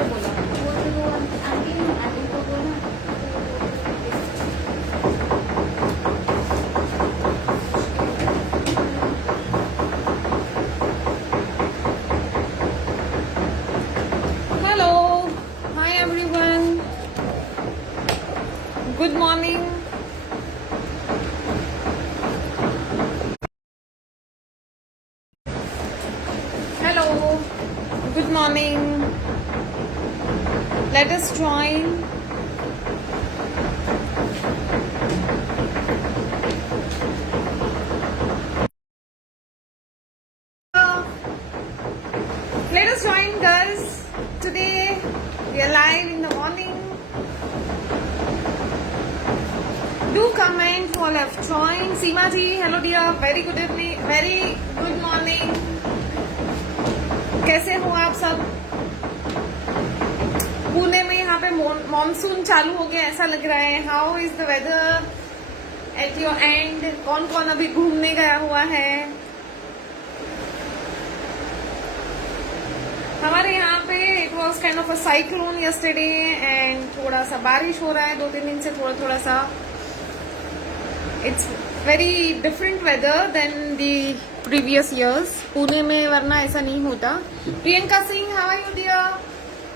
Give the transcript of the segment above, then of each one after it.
से बोला वो आंटी आंटी को बोला Hello, hi everyone. Good morning. Hello, good morning. Let us join. Let us join, girls. Today we are live in the morning. Do comment who all have joined. Seema ji, hello dear. Very good evening. Very good morning. कैसे हो आप सब? पुणे में यहाँ पे monsoon चालू हो गया ऐसा लग रहा है. How is the weather at your end? कौन कौन अभी घूमने गया हुआ है? हमारे यहाँ पे it was kind of a cyclone yesterday and थोड़ा सा बारिश हो रहा है 2-3 दिन से थोड़ा थोड़ा सा. It's very different weather than the previous years. Pune में वरना ऐसा नहीं होता. Priyanka Singh, how are you dear?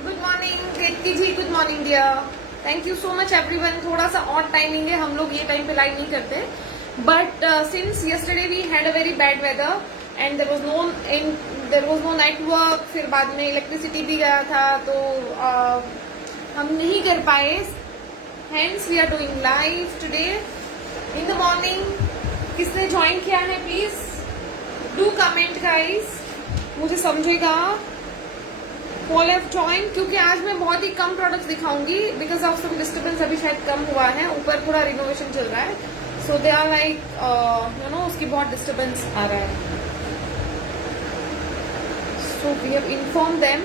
Good morning. Kirti ji, good morning dear. Thank you so much everyone. थोड़ा सा ऑड टाइमिंग है, हम लोग ये टाइम पे लाइव नहीं करते. But since yesterday we had a very bad weather and there was no network. फिर बाद में इलेक्ट्रिसिटी भी गया था तो हम नहीं कर पाए. Hence we are doing live today in the morning. किसने ज्वाइन किया है प्लीज डू कमेंट गाइस, मुझे समझेगा. ऑल हैव ज्वाइन, क्योंकि आज मैं बहुत ही कम प्रोडक्ट्स दिखाऊंगी बिकॉज ऑफ सम डिस्टर्बेंस. अभी शायद कम हुआ है, ऊपर पूरा रिनोवेशन चल रहा है. So they are like you know उसकी बहुत डिस्टर्बेंस आ रहा है. So we have informed them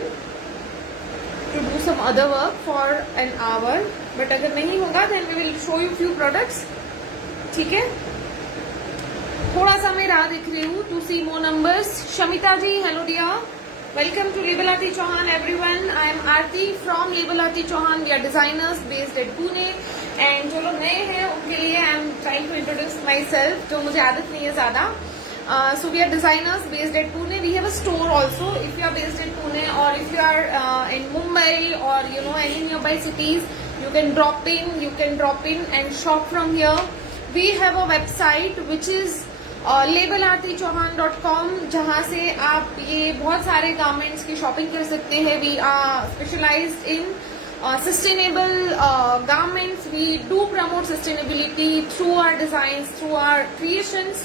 to do some other work for an hour. But अगर नहीं होगा then we will show you few products. ठीक है? थोड़ा सा मैं राह दिख रही हूँ to see more numbers. Shamita ji, hello dear. Welcome to Label Arti Chauhan everyone. I am Aarti from Label Arti Chauhan. We are designers based at Pune. And जो लोग नए हैं उनके लिए I am trying to introduce myself, जो मुझे आदत नहीं है ज़्यादा. So we are designers based at Pune. We have a store also. If you are based in Pune or if you are in Mumbai or you know any nearby cities, you can drop in. You can drop in and shop from here. We have a website which is labelartichauhan.com, जहाँ से आप ये बहुत सारे garments की shopping कर सकते हैं. We are specialized in sustainable garments. We do promote sustainability through our designs, through our creations.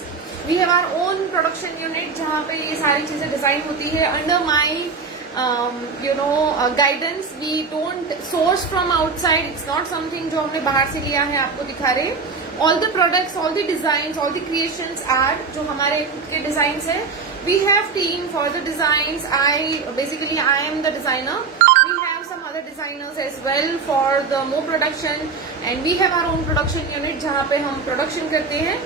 We have our own production unit जहाँ पे ये सारी चीजें डिजाइन होती है under my guidance. We don't source from outside. It's not something जो हमने बाहर से लिया है आपको दिखा रहे. All the products, all the designs, all the creations are जो हमारे खुद के designs है. We have team for the designs. I am the designer. We have some other designers as well for the more production, and we have our own production unit जहाँ पे हम production करते हैं.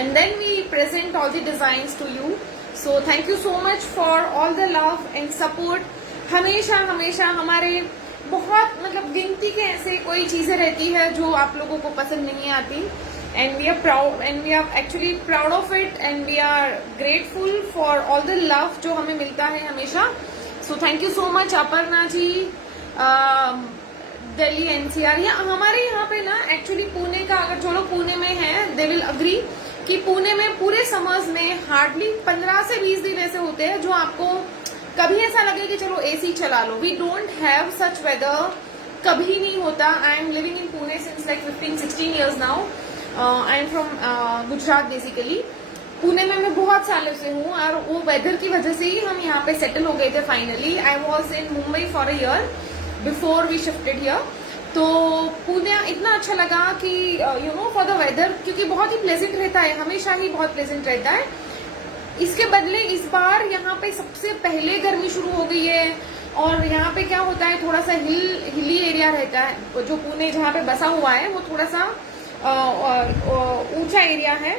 And then we present all the designs to you. So thank you so much for all the love and support. हमेशा हमेशा हमारे बहुत मतलब गिनती के ऐसे कोई चीजें रहती है जो आप लोगों को पसंद नहीं आती. And we are proud and we are actually proud of it and we are grateful for all the love जो हमें मिलता है हमेशा. So thank you so much Aparna ji, Delhi NCR. हमारे यहाँ पे ना एक्चुअली पुणे का, अगर जो लोग पुणे में हैं दे विल अग्री कि पुणे में पूरे समर्स में हार्डली 15 से 20 दिन ऐसे होते हैं जो आपको कभी ऐसा लगे कि चलो एसी चला लो. We don't have such weather, कभी नहीं होता. I am living in Pune since like 15-16 years now. I am from Gujarat basically. Pune में मैं बहुत सालों से हूँ और वो वेदर की वजह से ही हम यहाँ पे सेटल हो गए थे finally. I was in Mumbai for a year before we shifted here. तो पुणे इतना अच्छा लगा कि you know for the weather, क्योंकि बहुत ही प्लेजेंट रहता है, हमेशा ही बहुत प्लेजेंट रहता है. इसके बदले इस बार यहाँ पे सबसे पहले गर्मी शुरू हो गई है. और यहाँ पे क्या होता है, थोड़ा सा हिली एरिया रहता है. जो पुणे जहाँ पे बसा हुआ है वो थोड़ा सा ऊंचा एरिया है.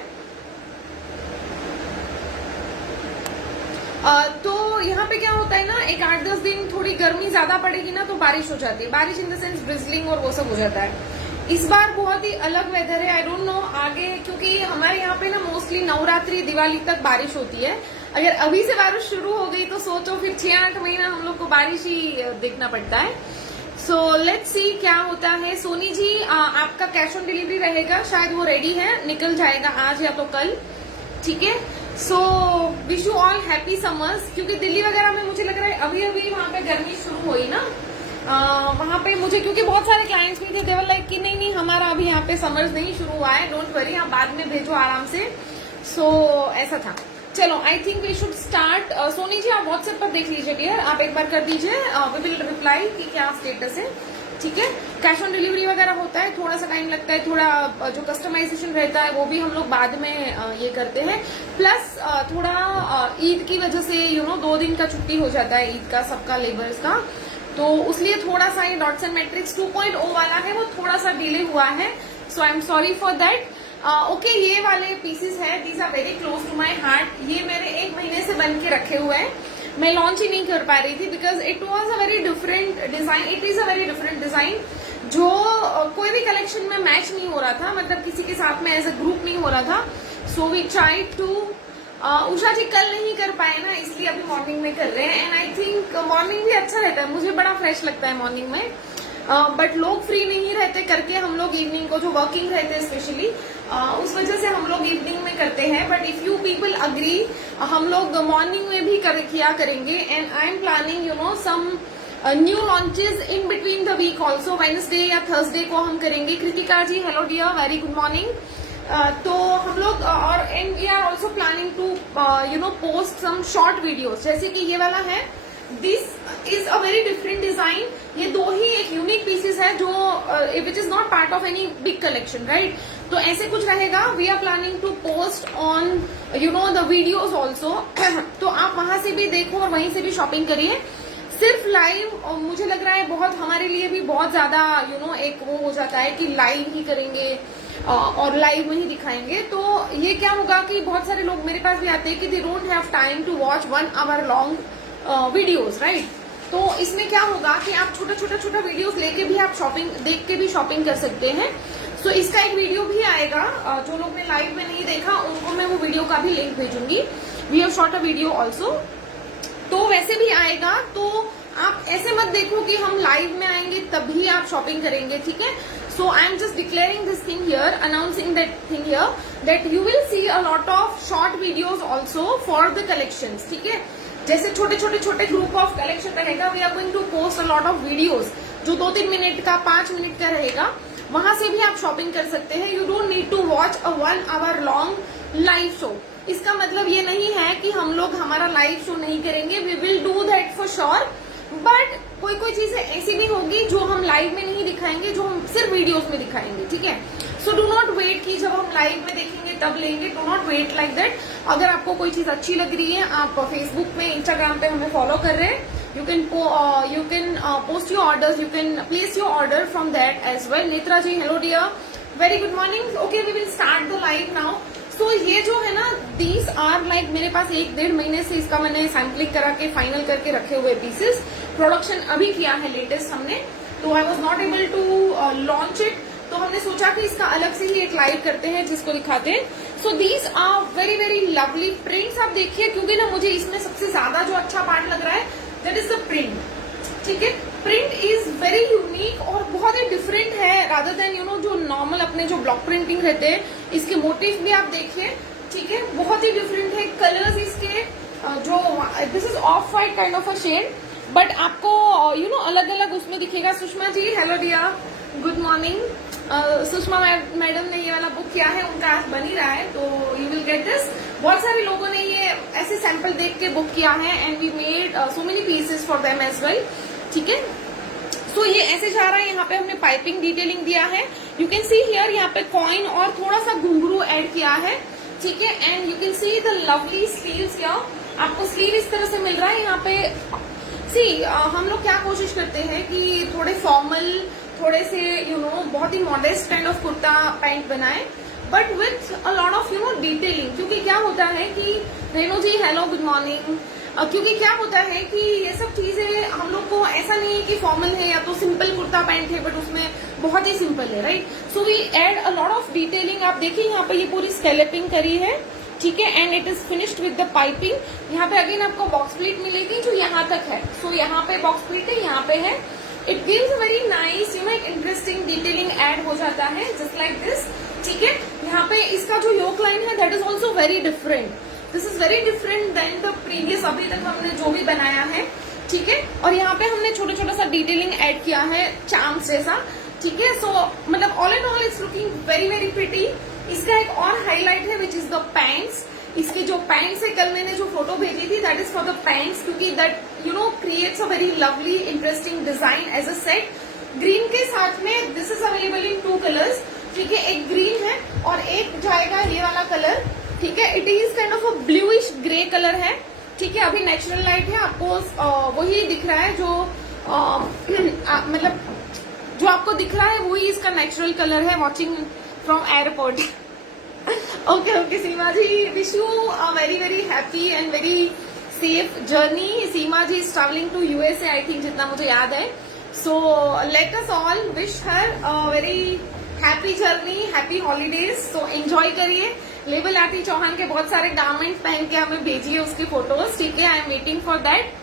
तो यहाँ पे क्या होता है ना, एक 8-10 दिन थोड़ी कभी गर्मी ज्यादा पड़ेगी ना तो बारिश हो जाती है, बारिश इन द सेंस ड्रिजलिंग और वो सब हो जाता है। इस बार बहुत ही अलग वेदर है, आई डोंट नो आगे, क्योंकि हमारे यहाँ पे ना मोस्टली नवरात्रि दिवाली तक बारिश होती है। अगर अभी से बारिश शुरू हो गई तो सोचो फिर 6-8 महीना हम लोग को बारिश ही देखना पड़ता है। सो लेट्स सी क्या होता है। सोनी जी आपका कैश ऑन डिलीवरी रहेगा, शायद वो रेडी है, निकल जाएगा आज या तो कल, ठीक है। So wish you all happy summers, क्योंकि दिल्ली वगैरह में मुझे लग रहा है अभी अभी वहां पे गर्मी शुरू हुई ना, वहां पे मुझे, क्योंकि बहुत सारे क्लाइंट्स भी थे, देवर लाइक कि नहीं हमारा अभी यहाँ पे समर्स नहीं शुरू हुआ है, डोंट वरी, आप बाद में भेजो आराम से। सो ऐसा था। चलो I think we should start. Soni ji आप व्हाट्सएप पर देख लीजिए डियर, आप एक बार कर दीजिए, वी विल रिप्लाई कि क्या स्टेटस है, ठीक है। कैश ऑन डिलीवरी वगैरह होता है, थोड़ा सा टाइम लगता है, थोड़ा जो कस्टमाइजेशन रहता है वो भी हम लोग बाद में ये करते हैं। प्लस थोड़ा ईद की वजह से 2 दिन का छुट्टी हो जाता है ईद का सबका, लेबर्स का, तो उसलिए थोड़ा सा ये डॉट्स एंड मैट्रिक्स 2.0 वाला है वो थोड़ा सा डिले हुआ है। So I am sorry for that. Okay, ये वाले पीसेस है, these are very close to my heart. ये मेरे 1 महीने से बन के रखे हुए हैं, मैं लॉन्च ही नहीं कर पा रही थी because it was a very different design, it is a very different design जो कोई भी कलेक्शन में मैच नहीं हो रहा था, मतलब किसी के साथ में एज अ ग्रुप नहीं हो रहा था। So we try to, Usha जी कल नहीं कर पाए ना, इसलिए अभी मॉर्निंग में कर रहे हैं। एंड आई थिंक मॉर्निंग भी अच्छा रहता है, मुझे बड़ा फ्रेश लगता है मॉर्निंग में, बट लोग फ्री नहीं रहते करके हम लोग इवनिंग को, जो वर्किंग रहते हैं स्पेशली, उस वजह से हम लोग इवनिंग में करते हैं। But if you people agree हम लोग मॉर्निंग में भी किया करेंगे। And I am planning some new launches in between the week also, Wednesday या थर्सडे को हम करेंगे। Kritika ji hello dear, very good morning. तो हम लोग और and we are also planning to post some short videos, जैसे कि ये वाला है, this is a very different design. ये 2 ही एक यूनिक पीसेस है जो which is not part of any big collection, right. तो ऐसे कुछ रहेगा, we are planning to post on the videos also. तो आप वहां से भी देखो और वहीं से भी शॉपिंग करिए। सिर्फ लाइव मुझे लग रहा है बहुत हमारे लिए भी बहुत ज्यादा एक वो हो जाता है कि लाइव ही करेंगे और लाइव में ही दिखाएंगे। तो ये क्या होगा कि बहुत सारे लोग मेरे पास भी आते हैं कि they don't have time to watch 1 hour long videos, right. तो इसमें क्या होगा कि आप छोटा वीडियोस लेके भी आप शॉपिंग देख के भी शॉपिंग कर सकते हैं। सो इसका एक वीडियो भी आएगा, जो लोग ने लाइव में नहीं देखा उनको मैं वो वीडियो का भी लिंक भेजूंगी। We have shot a video also, तो वैसे भी आएगा। तो आप ऐसे मत देखो कि हम लाइव में आएंगे तभी आप शॉपिंग करेंगे, ठीक है। So I am just declaring this thing here, announcing that thing here, that you will see a lot of short videos also for the collections, ठीक है। जैसे छोटे ग्रुप ऑफ कलेक्शन रहेगा, we are going to post a lot of videos जो 2-3 minute का, 5 minute का रहेगा, वहां से भी आप शॉपिंग कर सकते हैं। You don't need to watch a 1 hour long live show. इसका मतलब ये नहीं है कि हम लोग हमारा लाइव शो नहीं करेंगे, we will do that for sure, but कोई चीजें ऐसी भी होगी जो हम लाइव में नहीं दिखाएंगे, जो हम सिर्फ वीडियोस में दिखाएंगे, ठीक है। सो डू नॉट वेट कि जब हम लाइव में देखेंगे तब लेंगे, do not wait like that. अगर आपको कोई चीज अच्छी लग रही है, आप फेसबुक में, इंस्टाग्राम पे हमें फॉलो कर रहे हैं, you can post your orders, you can place your order from that as well. Netra ji hello dear, very good morning. Okay, we will start the live now. So ये जो है ना, these are like मेरे पास 1-1.5 महीने से इसका मैंने sampling करा के फाइनल करके रखे हुए पीसेस, प्रोडक्शन अभी किया है लेटेस्ट हमने, तो I was not able to launch it, तो हमने सोचा कि इसका अलग से ही एक लाइव करते हैं जिसको दिखाते हैं। So these are very very lovely prints, आप देखिए, क्योंकि ना मुझे इसमें सबसे ज्यादा जो अच्छा पार्ट लग रहा है दैट इज द प्रिंट, ठीक है। प्रिंट इज वेरी यूनिक और बहुत ही डिफरेंट है रादर देन जो नॉर्मल अपने जो ब्लॉक प्रिंटिंग रहते हैं। इसके मोटिव भी आप देखिए, ठीक है, बहुत ही डिफरेंट है। कलर्स इसके जो this is off white kind of a shade, but आपको अलग अलग उसमें दिखेगा। Sushma ji hello dear, good morning. Sushma madam ने ये वाला बुक किया है, उनका आज बन ही रहा है, तो यू विल गेट दिस। बहुत सारे लोगों ने ये ऐसे सैंपल देख के बुक किया है and we made so many pieces for them as well, ठीक है। सो ये ऐसे जा रहा है, यहाँ पे हमने पाइपिंग डिटेलिंग दिया है, यू कैन सी हियर, यहाँ पे कॉइन और थोड़ा सा घुंघरू ऐड किया है, ठीक है। And you can see the lovely sleeves here, आपको स्लीव इस तरह से मिल रहा है यहाँ पे। सी हम लोग क्या कोशिश करते हैं कि थोड़े फॉर्मल, थोड़े से बहुत ही modest kind of kurta pant बनाए, but with a lot of detailing, क्योंकि क्या होता है कि Renu ji hello good morning, क्योंकि क्या होता है कि ये सब चीजें हम लोग आपको ऐसा नहीं है कि फॉर्मल है या तो सिंपल कुर्ता पैंट है बट उसमें बहुत ही सिंपल है, right. So we add a lot of detailing. आप देखिए यहाँ पे ये पूरी स्केलेपिंग करी है, ठीक है, and it is finished with the piping. यहाँ पे अगेन आपको बॉक्स प्लीट मिलेगी जो यहाँ तक है। सो यहाँ पे बॉक्स प्लीट है, यहाँ पे है। It gives a very nice, you know, एक इंटरेस्टिंग डिटेलिंग एड हो जाता है जस्ट लाइक दिस, ठीक है। यहाँ पे इसका जो योक लाइन है that is also very different. This is very different than the previous, अभी तक हमने जो भी बनाया है, ठीक है। और यहाँ पे हमने छोटा छोटा सा डिटेलिंग एड किया है चार्म्स जैसा, ठीक है। सो मतलब all in all it's looking very very pretty. इसका एक और हाईलाइट है विच इज द पैंट्स। इसके जो पैंट्स है, कल मैंने जो फोटो भेजी थी that is for the pants, क्योंकि that you know creates a very lovely interesting design as a set. Green के साथ में this is available in 2 colours, ठीक है। एक ग्रीन है और एक जाएगा ये वाला कलर, ठीक है। It is kind of a bluish grey colour है, ठीक है। अभी नेचुरल लाइट है, आपको वही दिख रहा है जो मतलब जो आपको दिख रहा है वही इसका नेचुरल कलर है, watching from airport. Okay Seema ji, wish you a very very happy and very safe journey. Seema ji is travelling to USA I think, जितना मुझे याद है। So let us all wish her a very happy journey, happy holidays. So enjoy करिए। Label आती चौहान के बहुत सारे garment पहन के हमें भेजिए उसकी फोटोज, ठीक है। आई am waiting for that.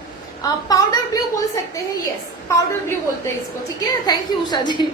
Powder blue बोल सकते हैं, यस पाउडर ब्लू बोलते हैं इसको, ठीक है। Thank you Usha ji.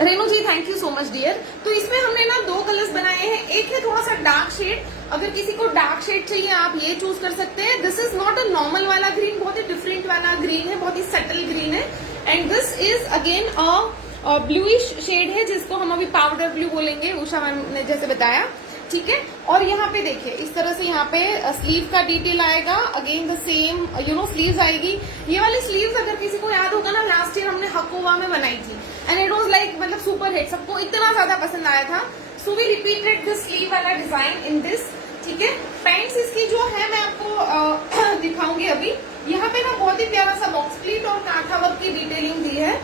Renu ji thank you so much dear. तो इसमें हमने ना 2 कलर्स बनाए हैं। एक है थोड़ा सा डार्क शेड, अगर किसी को डार्क शेड चाहिए आप ये चूज कर सकते हैं। This is not a normal वाला ग्रीन, बहुत ही डिफरेंट वाला ग्रीन है, बहुत ही सटल ग्रीन है। And this is again a bluish shade है जिसको हम अभी पाउडर ब्लू बोलेंगे, उषा मैम ने जैसे बताया, ठीक है। और यहाँ पे देखिए इस तरह से यहाँ पे स्लीव का डिटेल आएगा, again the same you know sleeves आएगी। ये वाली स्लीव्स अगर किसी को याद होगा ना, लास्ट ईयर हमने हकोवा में बनाई थी एंड इट वाज लाइक मतलब सुपर हिट, सबको इतना ज्यादा पसंद आया था। So we repeated this sleeve वाला डिजाइन इन दिस, ठीक है। पैंट्स इसकी जो है मैं आपको दिखाऊंगी अभी। यहाँ पे ना बहुत ही प्यारा सा बॉक्स प्लीट और कांथा वर्क की डिटेलिंग दी है।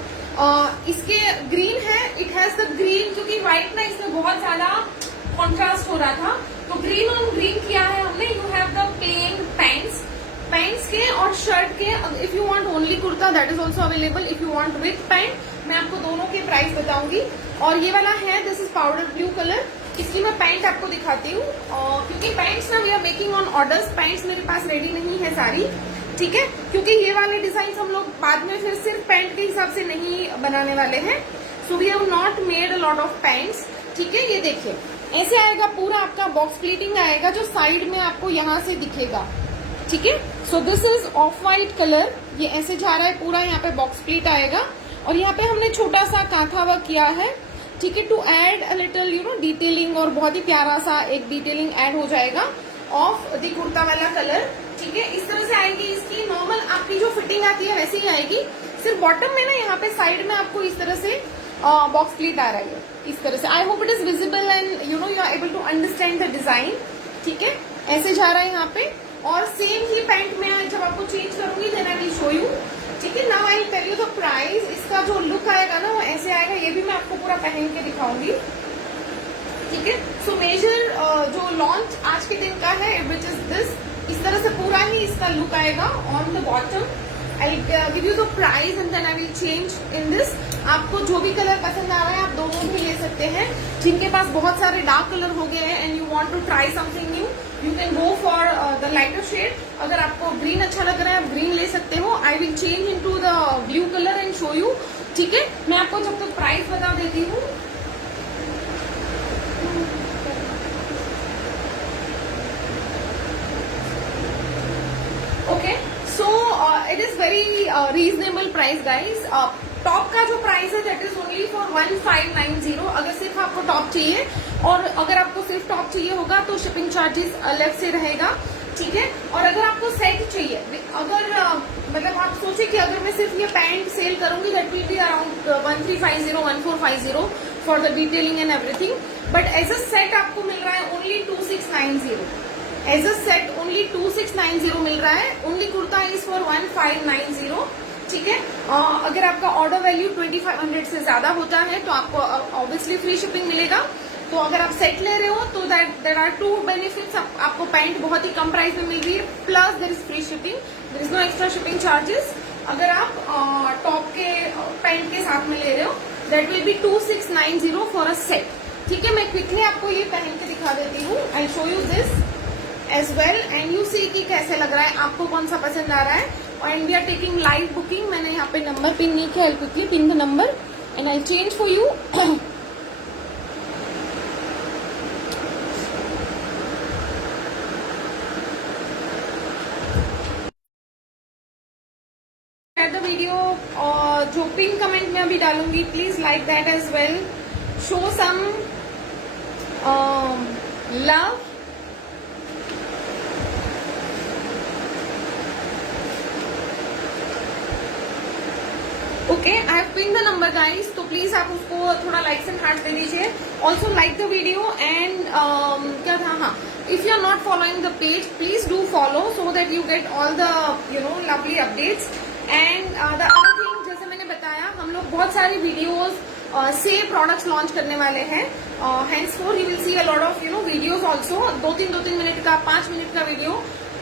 इसके ग्रीन है, इट हैज द ग्रीन, क्योंकि व्हाइट ना इसमें बहुत ज्यादा कॉन्ट्रास्ट हो रहा था, तो ग्रीन ऑन ग्रीन किया है हमने। You have the plain pants, pants के और शर्ट के। If you want only kurta that is also available, if you want with pant. मैं आपको दोनों के प्राइस बताऊंगी। और ये वाला है, this is powder blue colour, इसलिए मैं पैंट आपको दिखाती हूँ क्योंकि पैंट्स ना we are making on orders. Pants मेरे पास रेडी नहीं है सारी, ठीक है, क्योंकि ये वाले डिजाइन हम लोग बाद में फिर सिर्फ पैंट के हिसाब से नहीं बनाने वाले हैं। So we have not made a lot of pants, ठीक है। ये देखिए ऐसे आएगा पूरा आपका बॉक्स प्लीटिंग आएगा जो साइड में आपको यहाँ से दिखेगा, ठीक है। So this is of white colour, ये ऐसे जा रहा है पूरा, यहाँ पे बॉक्स प्लीट आएगा और यहाँ पे हमने छोटा सा कांथा वर्क किया है, ठीक है, to add a little you know detailing. और बहुत ही प्यारा सा एक डिटेलिंग एड हो जाएगा ऑफ द कुर्ता वाला कलर, ठीक है। इस तरह से आएगी इसकी नॉर्मल आपकी जो फिटिंग आती है वैसे ही आएगी, सिर्फ बॉटम में ना यहाँ पे साइड में आपको इस तरह से बॉक्स प्लीट आ रही है इस तरह से। I hope it is visible and you know you are able to understand the design, ठीक है। ऐसे जा रहा है यहाँ पे और सेम ही पैंट में जब आपको चेंज करूंगी then I will show you, ठीक है। Now I will tell you the price. इसका जो लुक आएगा ना वो ऐसे आएगा, ये भी मैं आपको पूरा पहन के दिखाऊंगी, ठीक है। सो मेजर जो लॉन्च आज के दिन का है विच इज दिस, इस तरह से पूरा ही इसका लुक आएगा on the bottom. I give you the price and then I will change in this. आपको जो भी कलर पसंद आ रहा है आप दोनों भी ले सकते हैं। जिनके पास बहुत सारे डार्क कलर हो गए हैं and you want to try something new, you can go for the lighter shade. अगर आपको ग्रीन अच्छा लग रहा है आप ग्रीन ले सकते हो। I will change in to the blue colour and show you, ठीक है। मैं आपको जब तक प्राइस बता देती हूँ। Okay, so it is very reasonable price guys. Top का जो प्राइस है दैट इज ओनली फॉर 1590 अगर सिर्फ आपको टॉप चाहिए, और अगर आपको सिर्फ टॉप चाहिए होगा तो शिपिंग चार्जेस अलग से रहेगा, ठीक है। और अगर आपको सेट चाहिए, अगर मतलब आप सोचे कि अगर मैं सिर्फ ये पैंट सेल करूंगी that will be around 1350 1450 for the detailing and everything, but as a set आपको मिल रहा है only 2690। As a set only 2690 मिल रहा है। ओनली कुर्ता इज फॉर 1590, ठीक है। अगर आपका ऑर्डर वैल्यू 2500 से ज्यादा होता है तो आपको ऑब्वियसली फ्री शिपिंग मिलेगा। तो अगर आप सेट ले रहे हो तो देर आर 2 बेनिफिट्स। आपको पैंट बहुत ही कम प्राइस में मिल रही है, plus there is free shipping, there is no extra shipping charges. अगर आप टॉप के पैंट के साथ में ले रहे हो that will B 2690 for a set. ठीक है, मैं क्विकली आपको ये पहन के दिखा देती हूँ। I show you this as well and you see कि कैसे लग रहा है, आपको कौन सा पसंद आ रहा है। And we are taking live booking. मैंने यहाँ पे नंबर पिन नहीं किया, I quickly pin the number and I change for you. The video और जो पिन कमेंट में अभी डालूंगी, please like that as well, show some love. Okay, I have pin the number guys, तो please आप उसको थोड़ा लाइक्स एंड हार्ट दे दीजिए। Also like the video and क्या था, हाँ, if you are not following the page please do follow so that you get all the lovely updates. And the other thing, जैसे मैंने बताया, हम लोग बहुत सारी वीडियोज से प्रोडक्ट्स लॉन्च करने वाले हैं। henceforth you will see a lot of videos also, 2-3 minute का, 5 मिनट का वीडियो।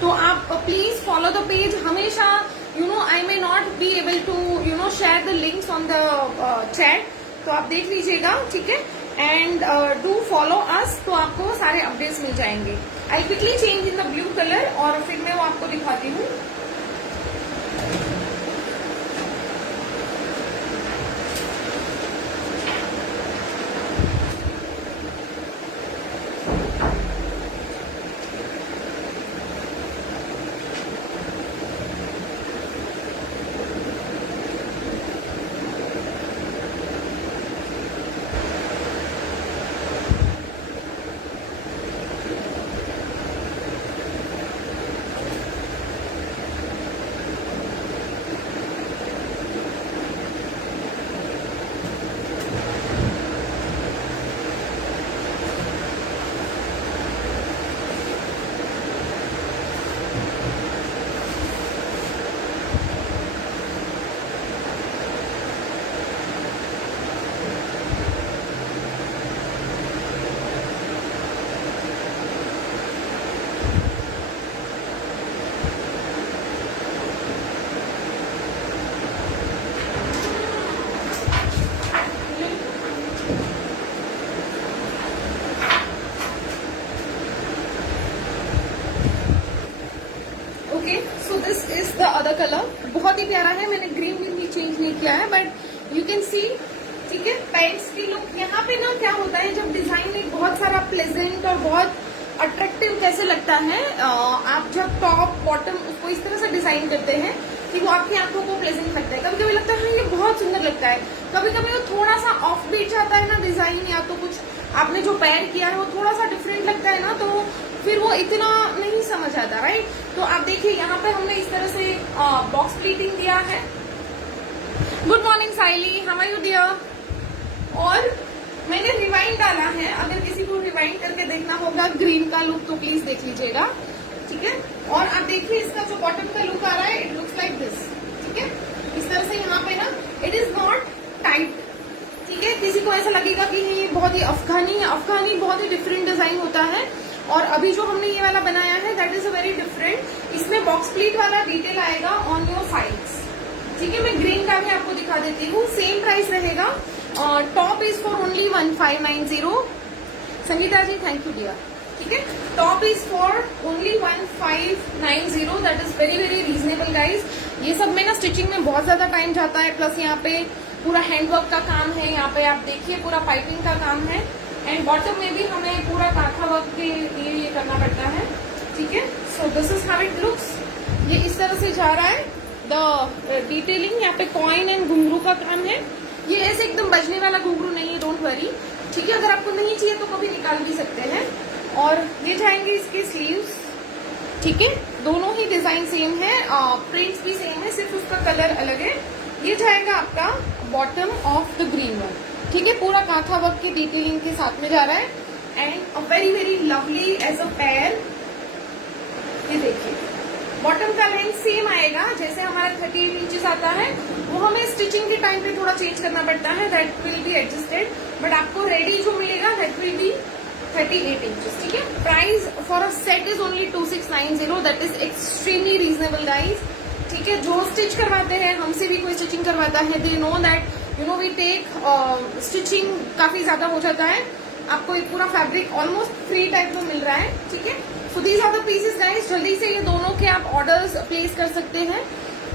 तो आप प्लीज फॉलो द पेज। हमेशा I may not be able to share the links on the chat, तो आप देख लीजिएगा, ठीक है। एंड डू फॉलो अस, तो आपको सारे अपडेट्स मिल जाएंगे। I quickly change in the blue colour और फिर मैं वो आपको दिखाती हूँ। द अदर कलर बहुत ही प्यारा है। मैंने ग्रीन भी चेंज नहीं किया है, बट यू कैन सी, ठीक है। पैंट्स की लुक यहाँ पे ना क्या होता है, जब डिजाइन एक बहुत सारा प्लेजेंट और बहुत अट्रैक्टिव कैसे लगता है, आप जब टॉप बॉटम उसको इस तरह से डिजाइन करते हैं कि वो आपकी आंखों को प्लेजेंट लगता है। कभी कभी लगता है ये बहुत सुंदर लगता है, कभी कभी वो थोड़ा सा ऑफ बीट जाता है ना डिजाइन, या तो कुछ आपने जो पैर किया है वो थोड़ा सा डिफरेंट लगता है ना, तो फिर वो इतना नहीं समझ आता, राइट। तो आप देखिए यहाँ पे हमने इस तरह से बॉक्स प्लीटिंग दिया है। Good morning Saili, how are you dear. और मैंने रिवाइंड डाला है, अगर किसी को रिवाइंड करके देखना होगा ग्रीन का लुक तो प्लीज देख लीजिएगा, ठीक है। और आप देखिए इसका जो बॉटम का लुक आ रहा है, इट लुक्स लाइक दिस, ठीक है। इस तरह से यहाँ पे ना इट इज नॉट टाइट, ठीक है। किसी को ऐसा लगेगा कि ये बहुत ही अफगानी बहुत ही डिफरेंट डिजाइन होता है। और अभी जो हमने ये वाला बनाया है that is a very different. इसमें बॉक्स प्लीट वाला डिटेल आएगा ऑन योर साइड्स, ठीक है। मैं ग्रीन का भी आपको दिखा देती हूँ, सेम प्राइस रहेगा। Top is for only 1590। Sangeeta ji thank you dear, ठीक है। Top is for only 1590, that is very very reasonable guys. ये सब में ना स्टिचिंग में बहुत ज्यादा टाइम जाता है, प्लस यहाँ पे पूरा हैंडवर्क का काम है, यहाँ पे आप देखिए पूरा पाइपिंग का काम है, एंड बॉटम में भी हमें पूरा कांथा वर्क के लिए ये करना पड़ता है, ठीक है। So this is how it looks. ये इस तरह से जा रहा है द डिटेलिंग। यहाँ पे कॉइन एंड घुंघरू का काम है। ये ऐसे एकदम बजने वाला घुंघरू नहीं है, डोंट वरी, ठीक है। अगर आपको नहीं चाहिए तो कभी निकाल भी सकते हैं। और ये जाएंगे इसके स्लीव्स, ठीक है। दोनों ही डिजाइन सेम है, प्रिंट्स भी सेम है, सिर्फ उसका कलर अलग है। ये जाएगा आपका bottom of the green one, ठीक है। पूरा कांथा वर्क की डिटेलिंग के साथ में जा रहा है, and a very very lovely as a pair. ये देखिए बॉटम का लेंथ सेम आएगा जैसे हमारा 38 इंचेस आता है, वो हमें स्टिचिंग के टाइम पे थोड़ा चेंज करना पड़ता है, that will be adjusted, but आपको रेडी जो मिलेगा दैट विल बी 38 इंचेस, ठीक है। Price for a set is only 2690, that is extremely reasonable guys, ठीक है। जो स्टिच करवाते हैं, हमसे भी कोई स्टिचिंग करवाता है, they know that you know we take stitching काफी ज्यादा हो जाता है, आपको एक पूरा फैब्रिक ऑलमोस्ट फ्री टाइप में मिल रहा है, ठीक है। So these are the pieces guys, जल्दी से ये दोनों के आप ऑर्डर्स प्लेस कर सकते हैं,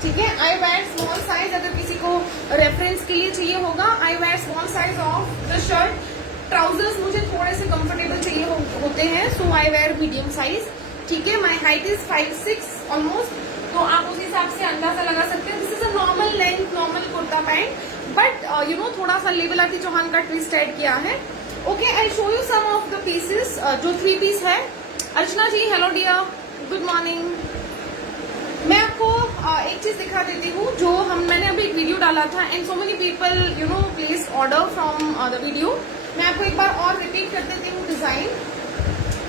ठीक है। आई वेयर स्मॉल साइज, अगर किसी को रेफरेंस के लिए चाहिए होगा, I wear small size of the shirt. Trousers मुझे थोड़े से कंफर्टेबल चाहिए होते हैं, so I wear medium size, ठीक है। माई हाइट इज 5'6" ऑलमोस्ट, तो आप उस हिसाब से अंदाजा लगा सकते हैं। This is a normal length, normal kurta pant, but you know थोड़ा सा लेवलाती चौहान का ट्विस्ट ऐड किया है। Okay, I show you some of the pieces, जो 3 पीस है। Archana ji hello dear, good morning. मैं आपको एक चीज दिखा देती हूँ, जो मैंने अभी एक वीडियो डाला था and so many people you know place order from the video. मैं आपको एक बार और रिपीट कर देती हूँ डिजाइन,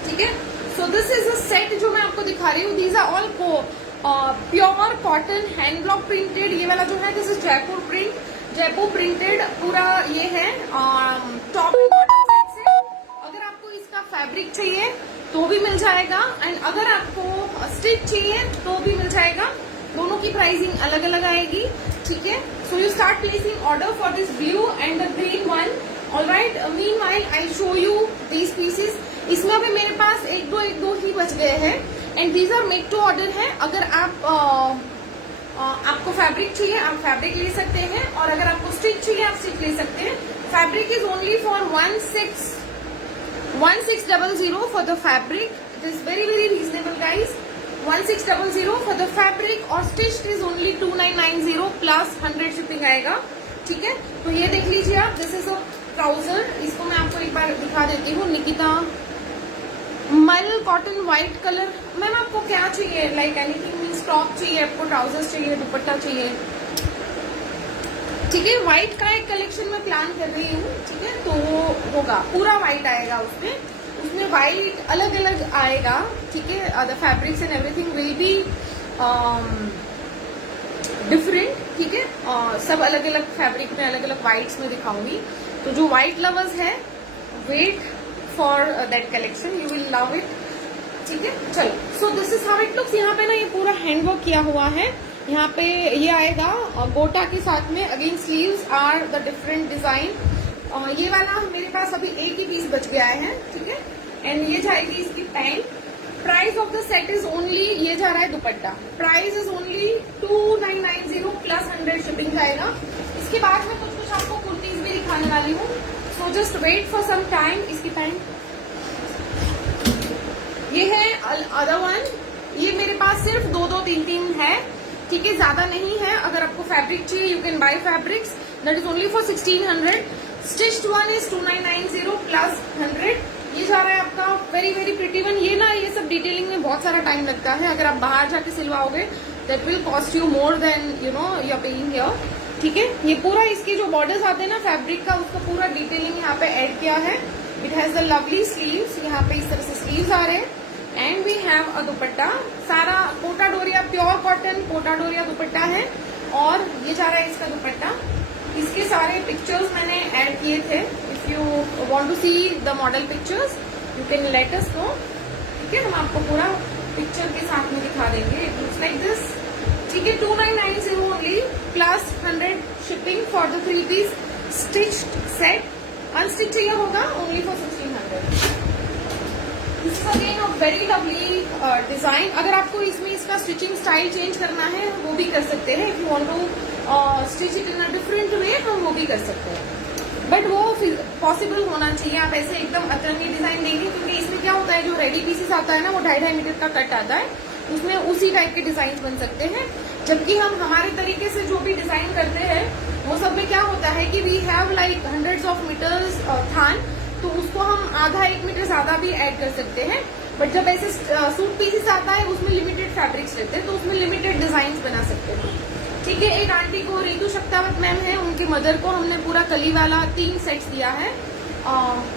ठीक है। So this is a set जो मैं आपको दिखा रही हूँ, these are all pure cotton hand block printed. ये वाला जो है this is Jaipur print, Jaipur printed पूरा ये है टॉप बॉटम साइड से। अगर आपको इसका फैब्रिक चाहिए तो भी मिल जाएगा, एंड अगर आपको स्टिच चाहिए तो भी मिल जाएगा। दोनों की प्राइसिंग अलग अलग आएगी, ठीक है। So you start placing order for this blue and the green one. Alright, meanwhile I show you these pieces. इसमें अभी मेरे पास एक दो ही बच गए हैं, and these are made to order है। अगर आपको फैब्रिक चाहिए आप फैब्रिक ले सकते हैं, और अगर आपको स्टिच चाहिए आप स्टिच ले सकते हैं। Fabric is only for 1600 for the fabric. It is very very reasonable guys, 1600 for the fabric, और stitch is only 2990 plus 100 shipping आएगा, ठीक है। तो ये देख लीजिए आप, दिस इज अ ट्राउजर। इसको मैं आपको एक बार दिखा देती हूँ। निकिता मल कॉटन व्हाइट कलर। मैम आपको क्या चाहिए, लाइक एनीथिंग मीन्स टॉप चाहिए आपको, ट्राउजर्स चाहिए, दुपट्टा चाहिए, ठीक है। व्हाइट का एक कलेक्शन मैं प्लान कर रही हूँ, ठीक है। तो वो होगा पूरा व्हाइट आएगा, उसमें व्हाइट अलग अलग आएगा, ठीक है। The fabrics and everything will be different, ठीक है। सब अलग अलग फैब्रिक में अलग अलग व्हाइट्स में दिखाऊंगी। तो जो व्हाइट लवर्स है, wait for that collection, you will love it, ठीक है। चलो, so this is how it looks. यहाँ पे ना ये पूरा हैंडवर्क किया हुआ है, यहाँ पे ये आएगा गोटा के साथ में। Again sleeves are the different design. ये वाला मेरे पास अभी एक ही पीस बच गया है, ठीक है। एंड ये जाएगी इसकी pant. Price of the set is only, ये जा रहा है दुपट्टा, price is only 2990 plus 100 shipping जाएगा। इसके बाद में कुछ आपको कुर्तीज भी दिखाने वाली हूँ, so just wait for some time. इसकी पैंट ये है अदर वन, ये मेरे पास सिर्फ 2-3 है, ठीक है, ज्यादा नहीं है। अगर आपको फैब्रिक चाहिए you can buy fabrics, that is only for 1600। Stitched one is 2990 plus 100। ये जा रहा है आपका वेरी वेरी प्रिटी वन। ये ना ये सब डिटेलिंग में बहुत सारा टाइम लगता है, अगर आप बाहर जाके सिलवाओगे that will cost you more than you know you are paying here, ठीक है। ये पूरा इसके जो बॉर्डर्स आते हैं ना फैब्रिक का, उसका पूरा डिटेलिंग यहाँ पे ऐड किया है। It has the lovely sleeves, यहाँ पे इस तरह से स्लीव्स आ रहे हैं, and we have a dupatta. सारा कोटा डोरिया, प्योर कॉटन कोटा डोरिया दुपट्टा है, और ये जा रहा है इसका दुपट्टा। इसके सारे पिक्चर्स मैंने ऐड किए थे। If you want to see the model pictures you can let us know, ठीक है। हम आपको पूरा पिक्चर के साथ में दिखा देंगे। इट लुक्स लाइक दिस, ठीक है। 2990 only plus 100 shipping for the 3 piece stitched set. Unstitch चाहिए होगा only for 1600। This is again a very lovely design. अगर आपको इसमें इसका स्टिचिंग स्टाइल चेंज करना है वो भी कर सकते हैं। If you want to stitch it in a different way हम वो भी कर सकते हैं, बट वो पॉसिबल होना चाहिए। आप ऐसे एकदम अतरंगी डिजाइन देंगे, क्योंकि इसमें क्या होता है जो रेडी पीसेस आता है ना वो 2.5 मीटर का कट आता है, उसमें उसी टाइप के डिजाइन बन सकते हैं। जबकि हम हमारे तरीके से जो भी डिजाइन करते हैं वो सब में क्या होता है कि we have like hundreds of metres थान, तो उसको हम आधा 1 मीटर ज्यादा भी ऐड कर सकते हैं। बट जब ऐसे सूट पीसेस आता है उसमें लिमिटेड फैब्रिक्स लेते हैं, तो उसमें लिमिटेड डिजाइन बना सकते हैं, ठीक है। एक आंटी को रितु शक्तावत मैम है, उनके मदर को हमने पूरा कली वाला 3 सेट्स दिया है,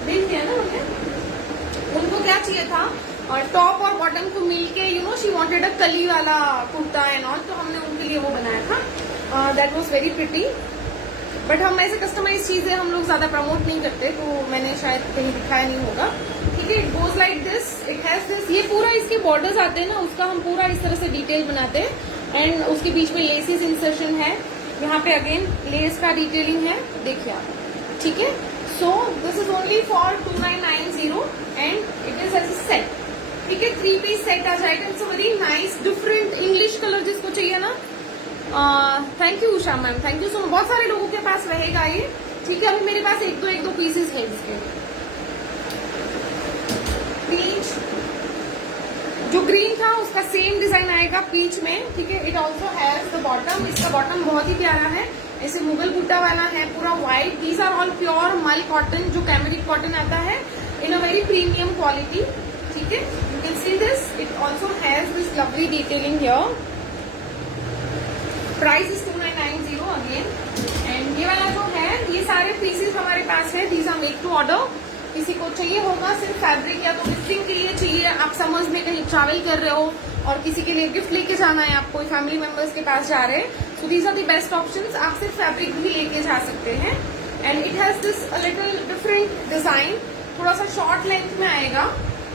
देख दिया ना हमने। उनको क्या चाहिए था, और टॉप और बॉटम को मिलके you know she wanted a कली वाला कुर्ता एंड ऑल, तो हमने उनके लिए वो बनाया था। That was very pretty, but हम ऐसे कस्टमाइज चीजें हम लोग ज्यादा प्रमोट नहीं करते, तो मैंने शायद कहीं दिखाया नहीं होगा। ठीक है, it goes like this, it has this, ये पूरा इसके बॉर्डर्स आते हैं ना, उसका हम पूरा इस तरह से डिटेल बनाते हैं, एंड उसके बीच में लेसेस इंसर्शन है, यहाँ पे अगेन लेस का डिटेलिंग है, देखिए आप। ठीक है, so this is only for 2990 and it is as a set. ठीक है, 3 पीस सेट आ जाएगा। It's a very nice different English colour जिसको चाहिए ना। Thank you Usha ma'am, thank you so much. बहुत सारे लोगों के पास रहेगा ये। ठीक है, अभी मेरे पास एक दो पीसेस है इसके। पीच जो ग्रीन था उसका सेम डिजाइन आएगा पीच में। ठीक है, it also has the bottom, इसका बॉटम बहुत ही प्यारा है, ऐसे मुगल बूटा वाला है, पूरा white. These are all pure मल कॉटन, जो कैमरिक कॉटन आता है in a very premium quality. ठीक है, you can see this, it also has this lovely detailing here. Price is 2990 again. And ये वाला जो है, ये सारे पीसेस हमारे पास है, these are make to order. किसी को चाहिए होगा सिर्फ फैब्रिक या तो गिफ्टिंग के लिए चाहिए, आप समर्स में कहीं ट्रैवल कर रहे हो और किसी के लिए गिफ्ट लेके जाना है, आप कोई फैमिली मेंबर्स के पास जा रहे हैं, so these are the best options. आप सिर्फ फैब्रिक भी लेके जा सकते हैं। And it has this little different design, थोड़ा सा शॉर्ट लेंथ में आएगा।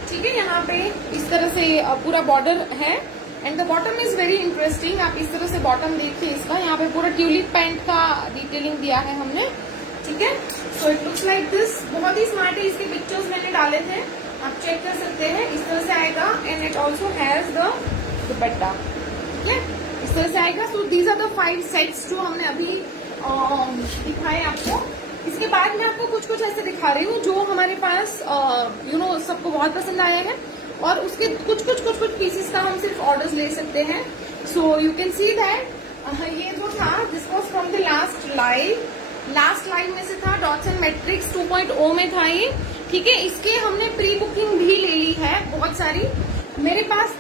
ठीक है, यहाँ पे इस तरह से पूरा बॉर्डर है, and the bottom is very interesting. आप इस तरह से बॉटम देखिए इसका, यहाँ पे पूरा ट्यूलिप पैंट का डिटेलिंग दिया है हमने। ठीक है, so it looks like this, बहुत ही स्मार्ट है। इसके पिक्चर्स मैंने डाले थे, आप चेक कर सकते हैं। इस तरह से आएगा, and it also has the dupatta. ठीक है, इस तरह से आएगा। So these are the 5 sets जो हमने अभी दिखाए आपको। इसके बाद मैं आपको कुछ ऐसे दिखा रही हूँ जो हमारे पास सबको बहुत पसंद आया है, और उसके कुछ पीसेस का हम सिर्फ ऑर्डर्स ले सकते हैं। So you can see that ये जो था, this was from the last live में से था, डॉट्स एंड मैट्रिक्स 2.0 में था ये। ठीक है, इसके हमने प्री बुकिंग भी ले ली है बहुत सारी। मेरे पास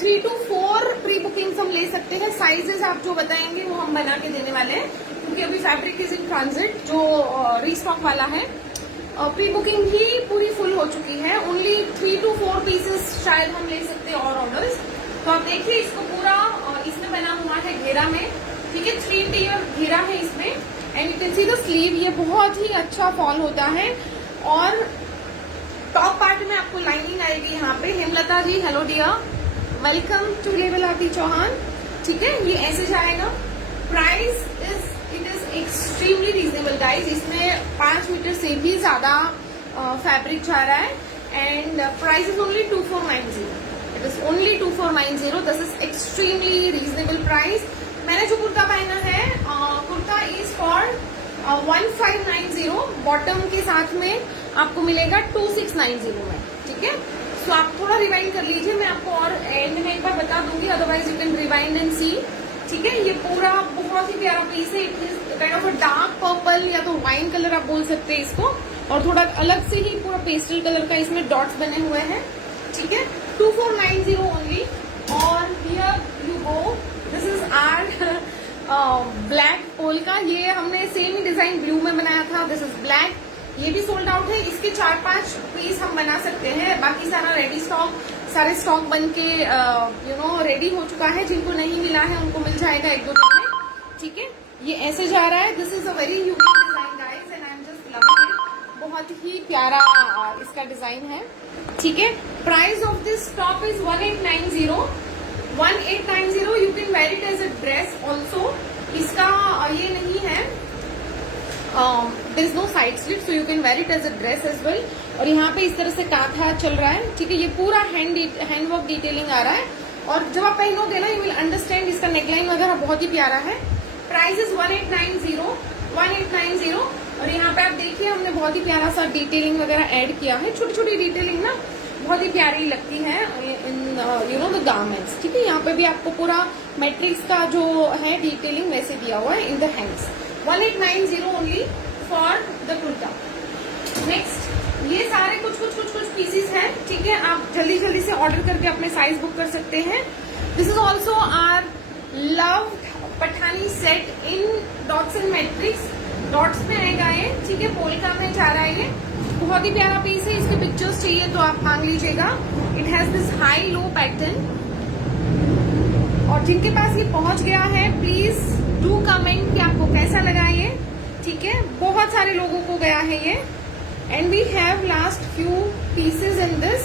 3 to 4 प्री बुकिंग्स हम ले सकते हैं। साइजेस आप जो बताएंगे वो हम बना के देने वाले हैं, क्योंकि अभी फैब्रिक इज इन ट्रांजिट जो रीस्टॉक वाला है। प्री बुकिंग भी पूरी फुल हो चुकी है, ओनली 3 to 4 पीसेस शायद हम ले सकते हैं और ऑर्डर्स। तो आप देखिए इसको पूरा इसमें बना हुआ है घेरा में। ठीक है, 3 टियर घेरा है इसमें, and you can see the sleeve, ये बहुत ही अच्छा फॉल होता है। और टॉप पार्ट में आपको लाइनिंग आएगी यहाँ पे। Hemlata ji, hello dear, welcome to लेवल आरती चौहान। ठीक है, ये ऐसे जाएगा। Price it is extremely reasonable guys, इसमें 5 मीटर से भी ज्यादा फैब्रिक जा रहा है, and price is only 2490। It is only 2490। This is extremely reasonable price. मैंने जो कुर्ता पहना है, कुर्ता इज फॉर 1590, बॉटम के साथ में आपको मिलेगा 2690 में। ठीक है, सो आप थोड़ा रिवाइंड कर लीजिए, मैं आपको और एंड में एक बार बता दूंगी, otherwise you can rewind and see. ठीक है, ये पूरा बहुत ही प्यारा पीस है। It is kind of a dark purple या तो वाइन कलर आप बोल सकते हैं इसको, और थोड़ा अलग से ही पूरा पेस्टल कलर का इसमें डॉट्स बने हुए हैं। ठीक है, 2490 ओनली। और here you go, this is our black पोल का, ये हमने सेम ही डिजाइन ब्लू में बनाया था। दिस इज ब्लैक, ये भी सोल्ड आउट है। इसके 4-5 पीस हम बना सकते हैं, बाकी सारा रेडी स्टॉक, सारे स्टॉक बन के रेडी हो चुका है। जिनको नहीं मिला है उनको मिल जाएगा 1-2 दिन में। ठीक है, ये ऐसे जा रहा है। This is a very unique design guys, and I am just loving it. बहुत ही प्यारा इसका डिजाइन है। ठीक है, price of this top is 1890। 1890, you can wear it as a dress also. इसका ये नहीं है, there is no side slit, so you can wear it as a dress as well। और यहाँ पे इस तरह से काथा चल रहा है। ठीक है, ये पूरा हैंड वर्क डिटेलिंग आ रहा है, और जब आप पहनोगे ना, यू विल अंडरस्टैंड। इसका नेकलाइन वगैरह बहुत ही प्यारा है। Price is 1890। और यहाँ पे आप देखिए, हमने बहुत ही प्यारा सा डिटेलिंग वगैरह ऐड किया है। छोटी डिटेलिंग ना बहुत ही प्यारी लगती है इन द गारमेंट्स। ठीक है, यहाँ पे भी आपको पूरा मैट्रिक्स का जो है डिटेलिंग वैसे दिया हुआ है in the hands. 1890 only for the kurta. Next, ये सारे कुछ पीसेस हैं। ठीक है, आप जल्दी से ऑर्डर करके अपने साइज बुक कर सकते हैं। This is also our loved Pathani set in dots and matrix. Dots में आएगा ये। ठीक है, पोलका में जा रहा है ये। बहुत ही प्यारा पीस है। इसके पिक्चर्स चाहिए तो आप मांग लीजिएगा। It has this high low pattern, और जिनके पास ये पहुंच गया है, प्लीज डू कमेंट ठीक है, बहुत सारे लोगों को गया है ये। And we have last few pieces in this,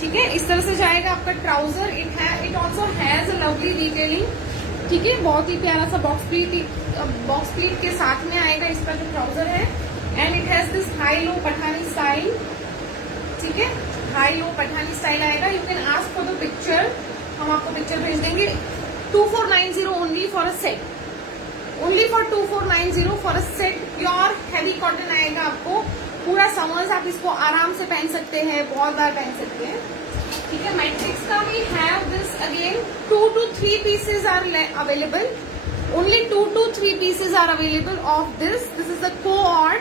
ठीक है। इस तरह से जाएगा आपका trouser. It also has a lovely detailing, ठीक है, बहुत ही प्यारा सा बॉक्स प्लीट के साथ में आएगा इसका जो ट्राउजर है। And it has this high low Pathani style, ठीक है, हाई लो पठानी स्टाइल आएगा। You can ask for the picture, हम आपको पिक्चर भेज देंगे। 2490 only for a set, only for 2490 for a set. Pure heavy cotton आएगा आपको, पूरा समर्स आप इसको आराम से पहन सकते हैं, बहुत बार पहन सकते हैं, ठीक है। मैट्रिक्स का we have this again 2 to 3 pieces are available, only 2 to 3 pieces are available of this. This is a coord,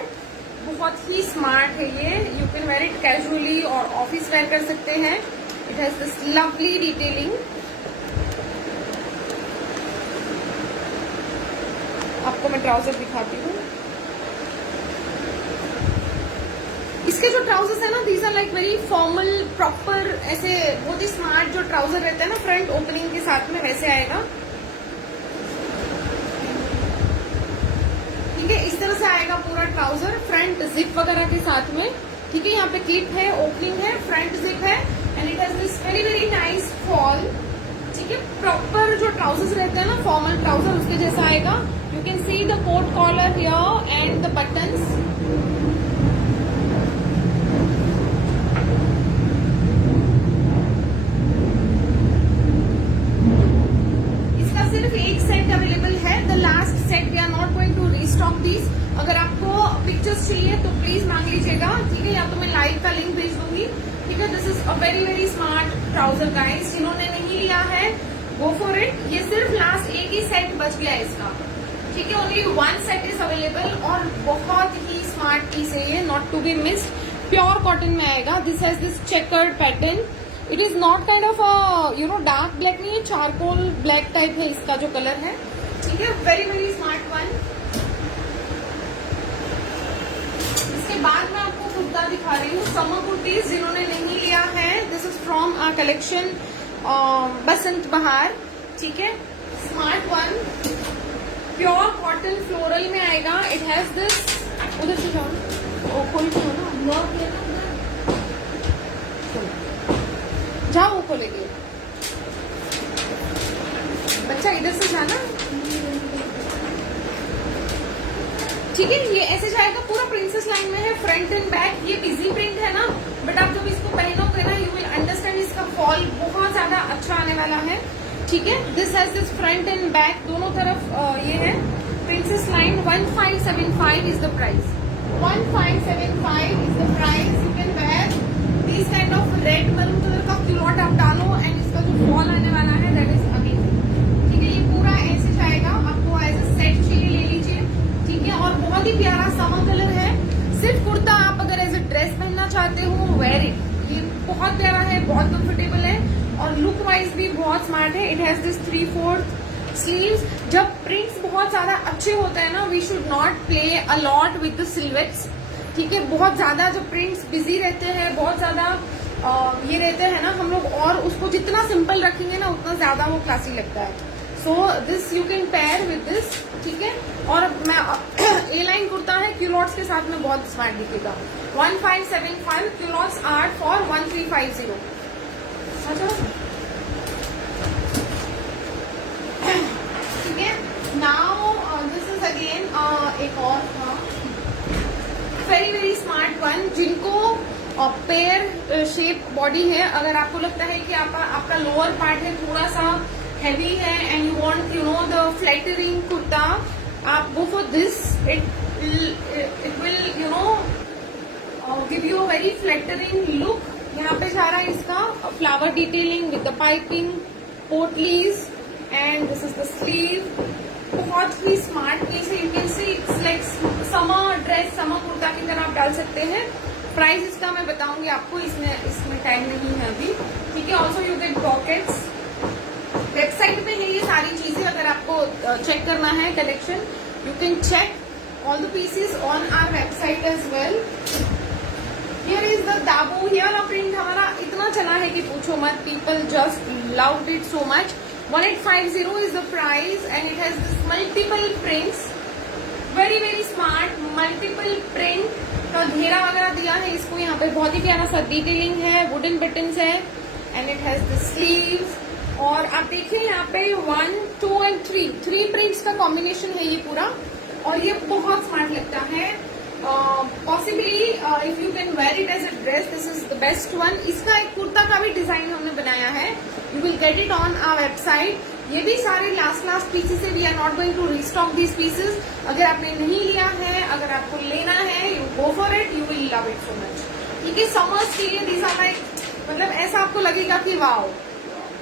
बहुत ही स्मार्ट है ये। You can wear it casually और ऑफिस वेयर कर सकते हैं। इट हैज दिस लवली डिटेलिंग। आपको मैं ट्राउजर दिखाती हूँ। इसके जो ट्राउजर्स है ना, these are like very formal proper, ऐसे बहुत ही स्मार्ट जो ट्राउजर रहते हैं ना फ्रंट ओपनिंग के साथ में, वैसे आएगा, ठीक है। इस तरह से आएगा पूरा ट्राउजर, फ्रंट जिप वगैरह के साथ में, ठीक है। यहाँ पे क्लिप है, ओपनिंग है, फ्रंट जिप है। And it has this very very nice fall, ठीक है। प्रॉपर जो ट्राउजर्स रहते हैं ना फॉर्मल ट्राउजर, उसके जैसा आएगा। You can see the coat collar here and the buttons. सिर्फ एक सेट अवेलेबल है, the last set, we are not going to restock these. अगर आपको पिक्चर्स चाहिए तो प्लीज मांग लीजिएगा, ठीक है, या तो मैं लाइव का लिंक भेज दूंगी, ठीक है। This is a very very smart trouser guys, जिन्होंने नहीं लिया है गो फॉर इट। ये सिर्फ लास्ट एक ही सेट बच गया है इसका, ठीक है, ओनली 1 सेट इज अवेलेबल। और बहुत ही स्मार्ट पीस है ये, not to be missed. Pure cotton में आएगा। This has this checkered pattern. It is not kind of dark black नहीं है, चारकोल ब्लैक टाइप है इसका जो कलर है, ठीक है। Very very smart one. इसके बाद मैं आपको कुर्ता दिखा रही हूँ, समर कुर्तीज जिन्होंने नहीं लिया है। This is from our collection Basant Bahar, ठीक है, smart one, pure cotton floral में आएगा। इट हैज दिस, उधर से जाओ, खोल के ना, जाओ वो खोलेगी, बच्चा इधर से जाना, ठीक है। ये ऐसे जाएगा, पूरा प्रिंसेस लाइन में है, फ्रंट एंड बैक। ये बिजी प्रिंट है ना, बट आप जब इसको पहनोगे ना, यू विल अंडरस्टैंड इसका फॉल बहुत ज्यादा अच्छा आने वाला है, ठीक है। This has this front end back दोनों तरफ ये है, princess line. 1575 is the price, 1575 is the price. You can where this kind of red maroon colour का क्लॉथ आप डालो, एंड इसका जो फॉल आने वाला है दैट इज अमेजिंग, ठीक है। ये पूरा ऐसे जाएगा, आपको एज अ सेट चाहिए ले लीजिए, ठीक है। और बहुत ही प्यारा समर कलर है। सिर्फ कुर्ता आप अगर एज अ ड्रेस पहनना चाहते हो, वेयर इट। ये बहुत प्यारा है, बहुत कंफर्टेबल है, और लुक वाइज भी बहुत स्मार्ट है। It has this 3/4 sleeves. जब प्रिंट्स बहुत ज्यादा अच्छे होते हैं ना, we should not play a lot with the silhouettes, ठीक है। बहुत ज्यादा जब प्रिंट्स बिजी रहते हैं, बहुत ज्यादा ये रहते हैं ना हम लोग, और उसको जितना सिंपल रखेंगे ना उतना ज्यादा वो क्लासी लगता है। So this you can pair with this, ठीक है। और मैं ए लाइन कुर्ता है, क्यूलॉट्स के साथ में बहुत स्मार्ट दिखेगा। 1575 क्यूलॉट्स आर फॉर 1350। अच्छा, ठीक है। नाउ दिस इज अगेन एक और वेरी वेरी स्मार्ट वन, जिनको पेयर शेप बॉडी है। अगर आपको लगता है कि आपका लोअर पार्ट है थोड़ा सा हैवी है, and you want the flattering kurta, आप go for this. It will give you a very flattering look. यहाँ पे जा रहा है इसका flower detailing with the piping, पोटलीज, and this is the sleeve. बहुत ही स्मार्ट पीस है। You can see it's like summer dress, summer kurta की तरह आप डाल सकते हैं। प्राइस इसका मैं बताऊंगी आपको, इसमें टाइम नहीं है अभी, ठीक है। Also you get pockets. Website पे है ये सारी चीजें, अगर आपको चेक करना है collection, you can check all the pieces on our website as well. Here is the Dabu. Here का प्रिंट हमारा इतना चला है कि पूछो मत, people just loved it so much. 1850 is the price, and it has this multiple prints, very very smart, multiple print का घेरा वगैरह दिया है इसको। यहाँ पे बहुत ही प्यारा सा डिटेलिंग है, वुडन बटन्स है and it has the sleeves. और आप देखिए यहाँ पे 1, 2 एंड 3 प्रिंट्स का कॉम्बिनेशन है ये पूरा, और ये बहुत स्मार्ट लगता है। Possibly if you can wear it as a dress, this is the best one. इसका एक कुर्ता का भी डिजाइन हमने बनाया है, you will get it on our website. ये भी सारे लास्ट पीसेस है, we are not going to restock these pieces. अगर आपने नहीं लिया है, अगर आपको लेना है, you go for it, you will love it so much. ठीक है, समर्स के लिए दीज आर लाइक, मतलब ऐसा आपको लगेगा कि वाओ,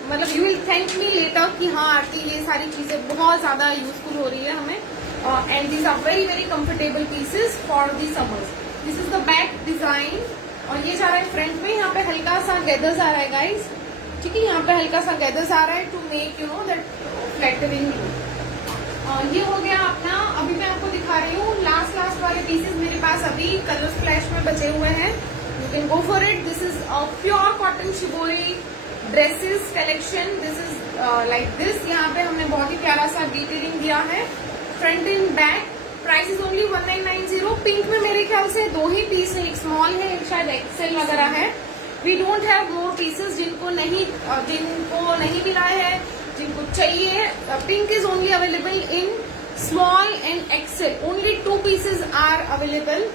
मतलब you will thank me later कि हाँ आंटी ये सारी चीजें बहुत ज्यादा यूजफुल हो रही है हमें। And these are very very comfortable pieces for the summers. This is the back design, और ये जा रहा है फ्रंट में, यहाँ पे हल्का सा गैदर्स आ रहा है गाइज। ठीक है, यहाँ पे हल्का सा गैदर्स आ रहा है to make you know that flattering look. ये हो गया अपना। अभी मैं आपको दिखा रही हूँ लास्ट वाले पीसेस मेरे पास अभी कलर स्प्लैश में बचे हुए हैं, you can go for it. This is pure cotton shibori dresses collection, this is like this. यहाँ पे हमने बहुत ही प्यारा सा डिटेलिंग दिया है front end back. Price is only 1990। Pink में मेरे ख्याल से 2 ही पीस है, एक स्मॉल है, एक शायद एक्सेल वगैरह है। We don't have more pieces. जिनको नहीं मिला है, जिनको चाहिए, pink is only available in small and XL. Only 2 pieces are available.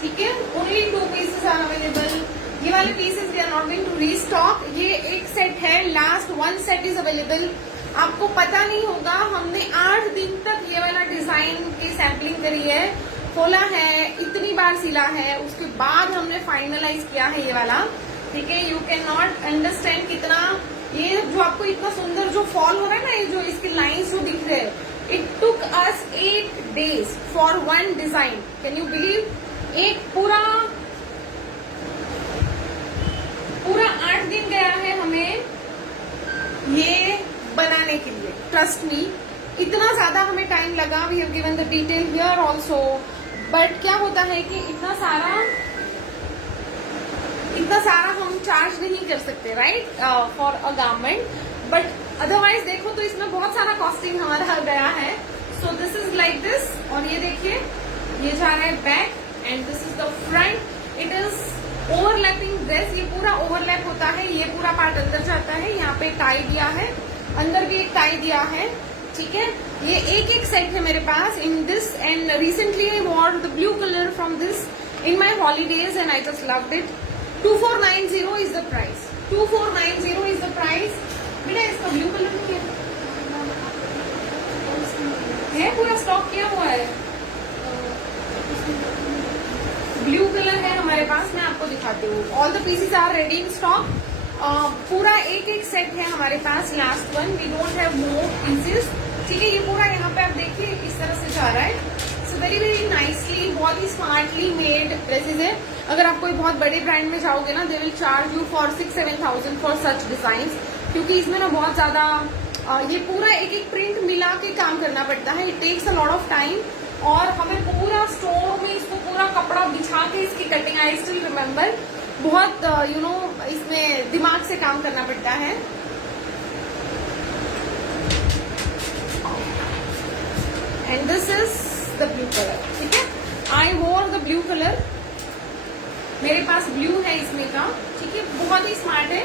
ठीक है, ओनली 2 पीसेस आर अवेलेबल। ये वाले pieces we are not going to restock. ये एक सेट है, लास्ट 1 सेट इज अवेलेबल। आपको पता नहीं होगा, हमने 8 दिन तक ये वाला डिजाइन की सैम्पलिंग करी है, खोला है, इतनी बार सिला है, उसके बाद हमने फाइनलाइज किया है ये वाला। ठीक है, यू कैन नॉट अंडरस्टैंड कितना ये जो आपको इतना सुंदर जो फॉल हो रहा है ना, ये जो इसके लाइन्स जो दिख रहे हैं, it took us 8 days for 1 design. Can you believe? एक पूरा 8 दिन गया है हमें ये बनाने के लिए। ट्रस्ट मी, इतना ज्यादा हमें टाइम लगा। We have given the detail here also, but क्या होता है कि इतना सारा हम चार्ज नहीं कर सकते, right, for a garment. But otherwise देखो तो इसमें बहुत सारा कॉस्टिंग हमारा गया है। So this is like this, और ये देखिए ये जा रहा है back and this is the front. It is overlapping dress, ये पूरा ओवरलैप होता है, ये पूरा पार्ट अंदर जाता है। यहाँ पे टाई दिया है, अंदर भी एक टाई दिया है। ठीक है, ये एक सेट है मेरे पास in this, and recently I wore the blue colour from this in my holidays and I just loved it. 2490 is the price. 2490 is the price. बेटा इसका ब्लू कलर नहीं है, पूरा स्टॉक किया हुआ है। ब्लू कलर है हमारे पास, मैं आपको दिखाती हूँ। All the pieces are ready in stock. पूरा एक सेट है हमारे पास, last one. We don't have more pieces. ठीक है, ये पूरा यहाँ पे आप देखिए इस तरह से जा रहा है। सो वेरी वेरी नाइसली, बहुत ही स्मार्टली मेड ड्रेसेस है। अगर आप कोई बहुत बड़े ब्रांड में जाओगे ना, they will charge you for 6-7,000 for such design, क्योंकि इसमें ना बहुत ज्यादा ये पूरा एक प्रिंट मिला के काम करना पड़ता है। It takes a lot of time, और हमें पूरा स्टोर में इसको पूरा कपड़ा बिछा के इसकी कटिंग, आई स्टिल रिमेम्बर, बहुत यू नो इसमें दिमाग से काम करना पड़ता है। And this is the blue colour. ठीक है, आई वोर द ब्लू कलर, मेरे पास ब्लू है इसमें का। ठीक है, बहुत ही स्मार्ट है।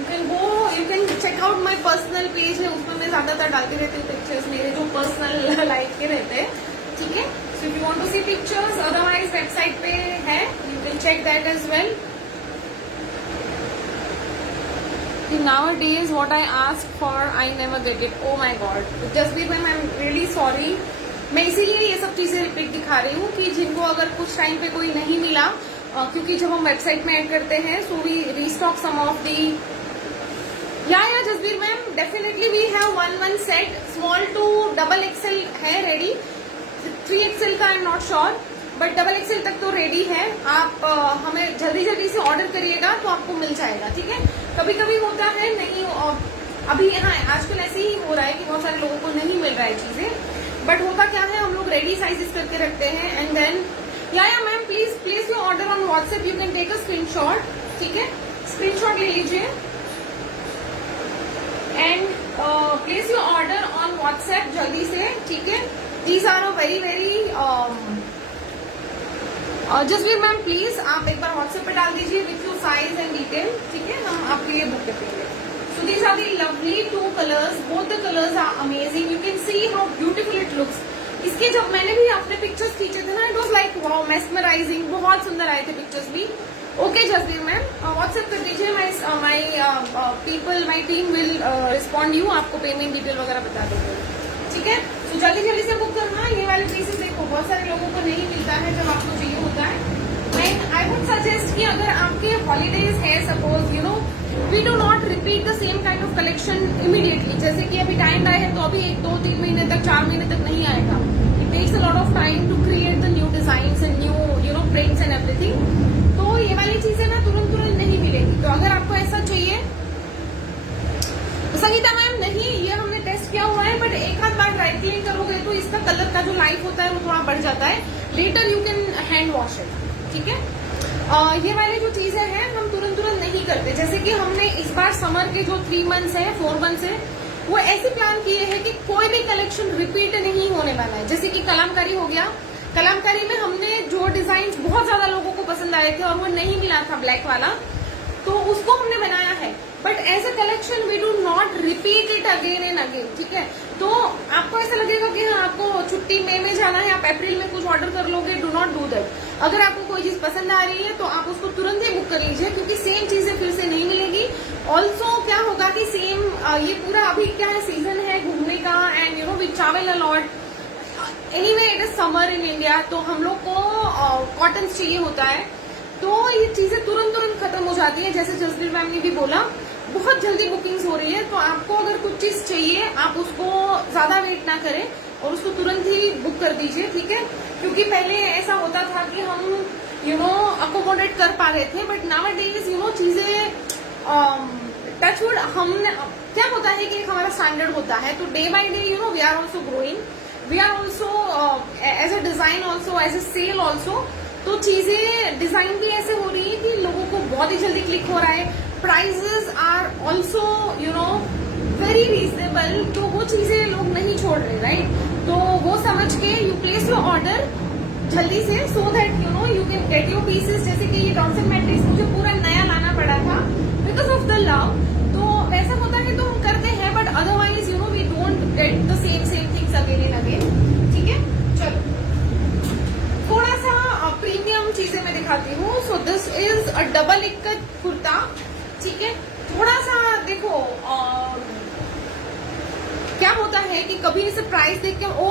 You can check out my personal page है, उसमें मैं ज्यादातर डालती रहती हूँ पिक्चर्स मेरे जो पर्सनल लाइफ के रहते हैं। ठीक है, so if you want to see pictures, otherwise website पे है, you can check that as well. Nowadays what I ask for I never get it. Oh my god, Jasbir ma'am, I'm really sorry. मैं इसीलिए ये सब चीजें repeat दिखा रही हूँ कि जिनको अगर कुछ टाइम पे कोई नहीं मिला, क्योंकि जब हम वेबसाइट में ऐड करते हैं, so we restock some of the. या Jasbir ma'am, definitely we have one set, small to double XL है रेडी। 3XL का I am not sure, but double XL तक तो रेडी है। आप हमें जल्दी से ऑर्डर करिएगा तो आपको मिल जाएगा। ठीक है, कभी कभी होता है नहीं, अभी हाँ आजकल ऐसे ही हो रहा है कि बहुत सारे लोगों को नहीं मिल रहा है चीजें, बट होता क्या है, हम लोग रेडी साइजेस करके रखते हैं। एंड देन या ma'am please your order on WhatsApp, you can take a screenshot. ठीक है, स्क्रीनशॉट ले लीजिए and place your order on WhatsApp जल्दी से। ठीक है, these are a very very Jasvir ma'am please आप एक बार व्हाट्सएप पे डाल दीजिए with your size and detail, ठीक है, हम आपके लिए बुक कर देंगे. So these are the lovely 2 colours, both the colours are amazing. You can see how beautiful it looks. इसके जब मैंने भी अपने पिक्चर्स खींचे थे ना, it was like wow, mesmerising, बहुत सुंदर आए थे पिक्चर्स भी. ओके जसवीर मैम व्हाट्सएप कर दीजिए, my people, my team will respond you, आपको पेमेंट डिटेल वगैरह बता देंगे, ठीक है. तो जल्दी जल्दी से बुक करना. ये वाले पीसेस देखो बहुत सारे लोगों को नहीं मिलता है जब आपको चाहिए होता है. आई वुड सजेस्ट कि अगर आपके हॉलीडेज है, suppose you know, we do not repeat the same kind of collection immediately. जैसे कि अभी टाइम आए है तो अभी 1, 2, 3 महीने तक, 4 महीने तक नहीं आएगा. It takes a lot of time to create the new design and new you know prints and everything. तो ये वाली चीजें ना तुरंत नहीं मिलेगी. तो अगर आपको ऐसा चाहिए तो संगीता मैम नहीं, ये हमने टेस्ट किया हुआ है, बट एक आध बार ड्राई क्लीन करोगे तो इसका कलर का जो लाइफ होता है वो थोड़ा बढ़ जाता है. Later you can hand wash it, ठीक है. ये वाली जो चीजें हैं हम तुरंत नहीं करते. जैसे कि हमने इस बार समर के जो 3 मंथ्स है, 4 मंथ्स है, वो ऐसे प्लान किए हैं कि कोई भी कलेक्शन रिपीट नहीं होने वाला है. जैसे कि कलामकारी हो गया, कलामकारी में हमने जो डिजाइन बहुत ज्यादा लोगों को पसंद आए थे और वो नहीं मिला था ब्लैक वाला, तो उसको हमने बनाया है. But as a collection we do not repeat it again and again, ठीक है. तो आपको ऐसा लगेगा कि हाँ आपको छुट्टी मई में जाना है, आप अप्रैल में कुछ ऑर्डर कर लोगे, डू नॉट डू दैट. अगर आपको कोई चीज पसंद आ रही है तो आप उसको तुरंत ही बुक कर लीजिए, क्योंकि सेम चीजें फिर से नहीं मिलेगी. ऑल्सो क्या होगा कि सेम ये पूरा अभी क्या है, सीजन है घूमने का, and you know we travel a lot. Anyway it is summer in India, तो हम लोग को कॉटन चाहिए होता है, तो ये चीजें तुरंत खत्म हो जाती है. जैसे जसबीर मैम ने भी बोला, बहुत जल्दी बुकिंग्स हो रही है. तो आपको अगर कुछ चीज चाहिए, आप उसको ज्यादा वेट ना करें और उसको तुरंत ही बुक कर दीजिए, ठीक है. क्योंकि पहले ऐसा होता था कि हम यू नो अकोमोडेट कर पा रहे थे, but now days you know चीजें टचवुड, हमने क्या होता है कि एक हमारा स्टैंडर्ड होता है, तो day by day you know we are also growing, we are also as a design also, as a sale also. तो चीजें डिजाइन भी ऐसे हो रही है कि लोगों को बहुत ही जल्दी क्लिक हो रहा है. Prices are also you know very reasonable, तो वो चीजें लोग नहीं छोड़ रहे, राइट. तो वो समझ के यू प्लेस योर ऑर्डर जल्दी से, सो that you know you can get your pieces. जैसे कि ये डॉक्टर मैट्रिक्स मुझे पूरा नया लाना पड़ा था बिकॉज ऑफ द लव. तो वैसा होता है तो हम करते हैं, but otherwise you know we don't get the same things again and again, ठीक है. चलो थोड़ा सा प्रीमियम चीजें मैं दिखाती हूँ. सो this is a double ikat kurta, ठीक है. थोड़ा सा देखो क्या होता है कि कभी इसे प्राइस देख के ओ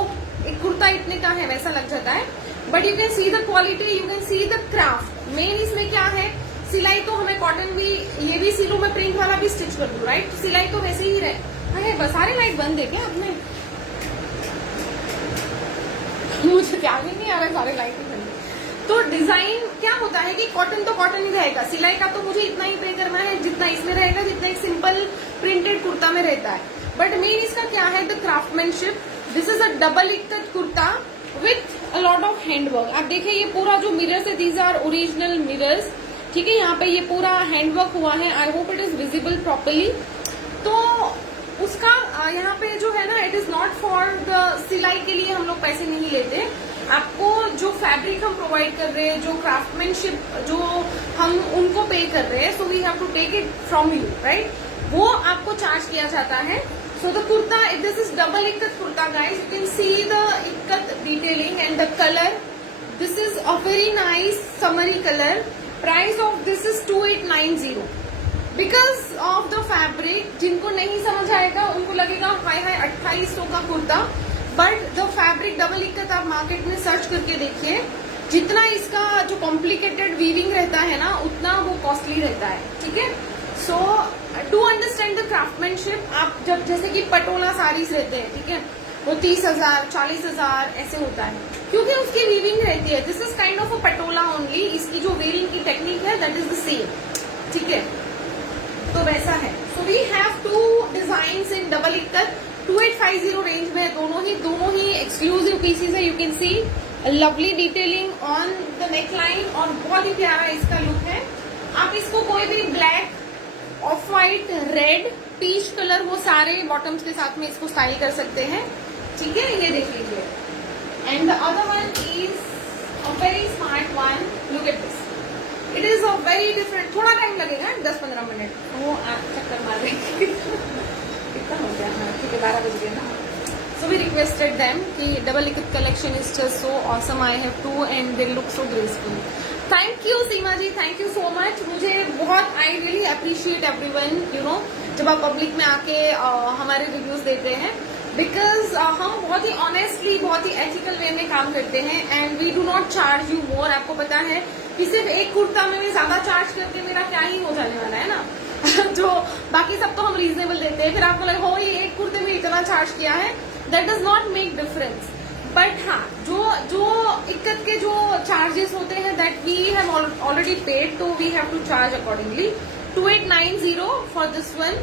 एक कुर्ता इतने का है वैसा लग जाता है, but you can see the quality, you can see the craft. Main इसमें क्या है, सिलाई तो हमें कॉटन भी, ये भी सिलूं मैं, प्रिंट वाला भी स्टिच कर दूं, राइट. तो सिलाई तो वैसे ही रहे. अरे बस सारे लाइट बंद है क्या आपने? मुझे ध्यान ही नहीं आ रहा है, सारे लाइट बंद. तो डिजाइन क्या होता है कि कॉटन तो कॉटन ही रहेगा, सिलाई का तो मुझे इतना ही पे करना है जितना इसमें रहेगा, जितना एक सिंपल प्रिंटेड कुर्ता में रहता है. बट मेन इसका क्या है, the craftsmanship. This is a double ikat kurta with a lot of handwork. आप देखिए ये पूरा जो मिरर्स है, दीज आर ओरिजिनल मिरर्स, ठीक है. यहाँ पे ये पूरा हैंडवर्क हुआ है. आई hope it is visible properly. तो उसका यहाँ पे जो है ना, it is not for the सिलाई के लिए हम लोग पैसे नहीं लेते. आपको जो फैब्रिक हम प्रोवाइड कर रहे हैं, जो क्राफ्टमैनशिप जो हम उनको पे कर रहे हैं, so we have to take it from you, right. वो आपको चार्ज किया जाता है. So the kurta, this is double ikat kurta guys. You can see the ikat detailing and the colour. This is a very nice summery colour. Price of this is 2890 because of the fabric. जिनको नहीं समझ आएगा उनको लगेगा हाई 2800 का kurta, but the fabric double ikat आप market में सर्च करके देखिए, जितना इसका जो कॉम्प्लिकेटेड वीविंग रहता है ना, उतना वो कॉस्टली रहता है, ठीक है. सो टू अंडरस्टैंड द क्राफ्टमैनशिप, आप जब जैसे कि पटोला साड़ीज रहते हैं, ठीक है, वो 30,000 40,000 ऐसे होता है, क्योंकि उसकी वीविंग रहती है. This is kind of a Patola only. इसकी जो वीविंग की टेक्निक है दैट इज द सेम, ठीक है. तो वैसा है. So we have 2 design in double ikat. 2850 range में दोनों ही एक्सक्लूसिव पीसेस है. You can see lovely detailing on the neck line और बहुत ही प्यारा इसका लुक है. आप इसको कोई भी black, off white, red, peach colour, वो सारे बॉटम्स के साथ में इसको स्टाइल कर सकते हैं, ठीक है. ये देख लीजिए वेरी डिफरेंट. थोड़ा टाइम लगेगा, 10-15 मिनट. वो आप चक्कर मार रहे कितना हो गया? हाँ ठीक है, 12 बज गए ना. So we requested them कि double liquid collection is just so awesome. I have two and they look so graceful. Thank you Seema ji, thank you so much. मुझे बहुत I really appreciate everyone. You know, जब आप public में आके हमारे reviews देते हैं, because हम बहुत ही ऑनेस्टली, बहुत ही एथिकल वे में काम करते हैं and we do not charge you more. आपको पता है कि सिर्फ एक कुर्ता में भी ज्यादा चार्ज करके मेरा क्या ही हो जाने वाला है ना. जो बाकी सब तो हम रीजनेबल देते हैं, फिर आपको लगे हो ये एक कुर्ते में इतना चार्ज किया है. That does not make difference. But हाँ, जो इक्कत के जो चार्जेस होते हैं that we have already paid, तो we have to charge accordingly. 2890 for this one.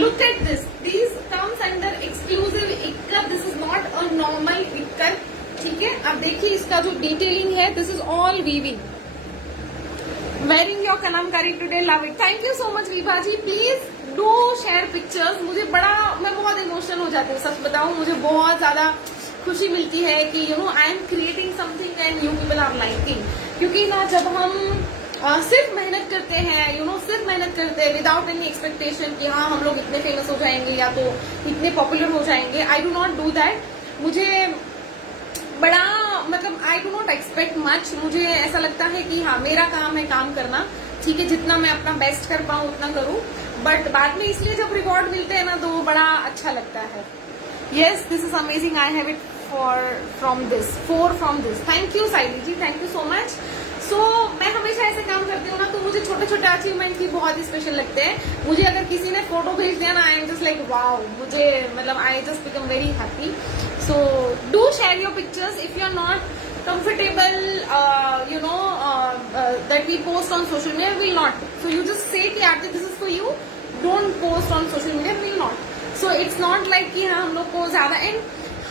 Look at this. These comes under exclusive ikat. This is not a normal ikat. ठीक है, अब देखिए इसका जो डिटेलिंग है, this is all weaving. Wearing your Kalamkari today, love it. Thank you so much Vibha ji. Please do share pictures. मुझे मैं बहुत इमोशनल हो जाती हूँ, सच बताऊँ. मुझे बहुत ज्यादा खुशी मिलती है कि you know I am creating something and you people are liking. क्योंकि ना जब हम सिर्फ मेहनत करते हैं, यू नो सिर्फ मेहनत करते हैं विदाउट एनी एक्सपेक्टेशन कि हाँ हम लोग इतने फेमस हो जाएंगे या तो इतने पॉपुलर हो जाएंगे. I do not do that. मुझे बड़ा मतलब I do not expect much. मुझे ऐसा लगता है कि हाँ मेरा काम है काम करना. ठीक है, जितना मैं अपना बेस्ट कर पाऊँ उतना करूँ. बट बाद में इसलिए जब रिवॉर्ड मिलते हैं ना तो बड़ा अच्छा लगता है. Yes, this is amazing. I have it from this. Thank you Saili ji, thank you so much. So मैं हमेशा ऐसे काम करती हूँ ना तो मुझे छोटे छोटे अचीवमेंट ही बहुत ही स्पेशल लगते हैं. मुझे अगर किसी ने फोटो भेज दिया ना, I am just like wow. मुझे मतलब I just become very happy. So do share your pictures if you are not comfortable, that we post on social media, we will not. So you just say कि आरती this is for you, don't post on social media, we will not. So it's not like कि हाँ हम लोग को ज्यादा and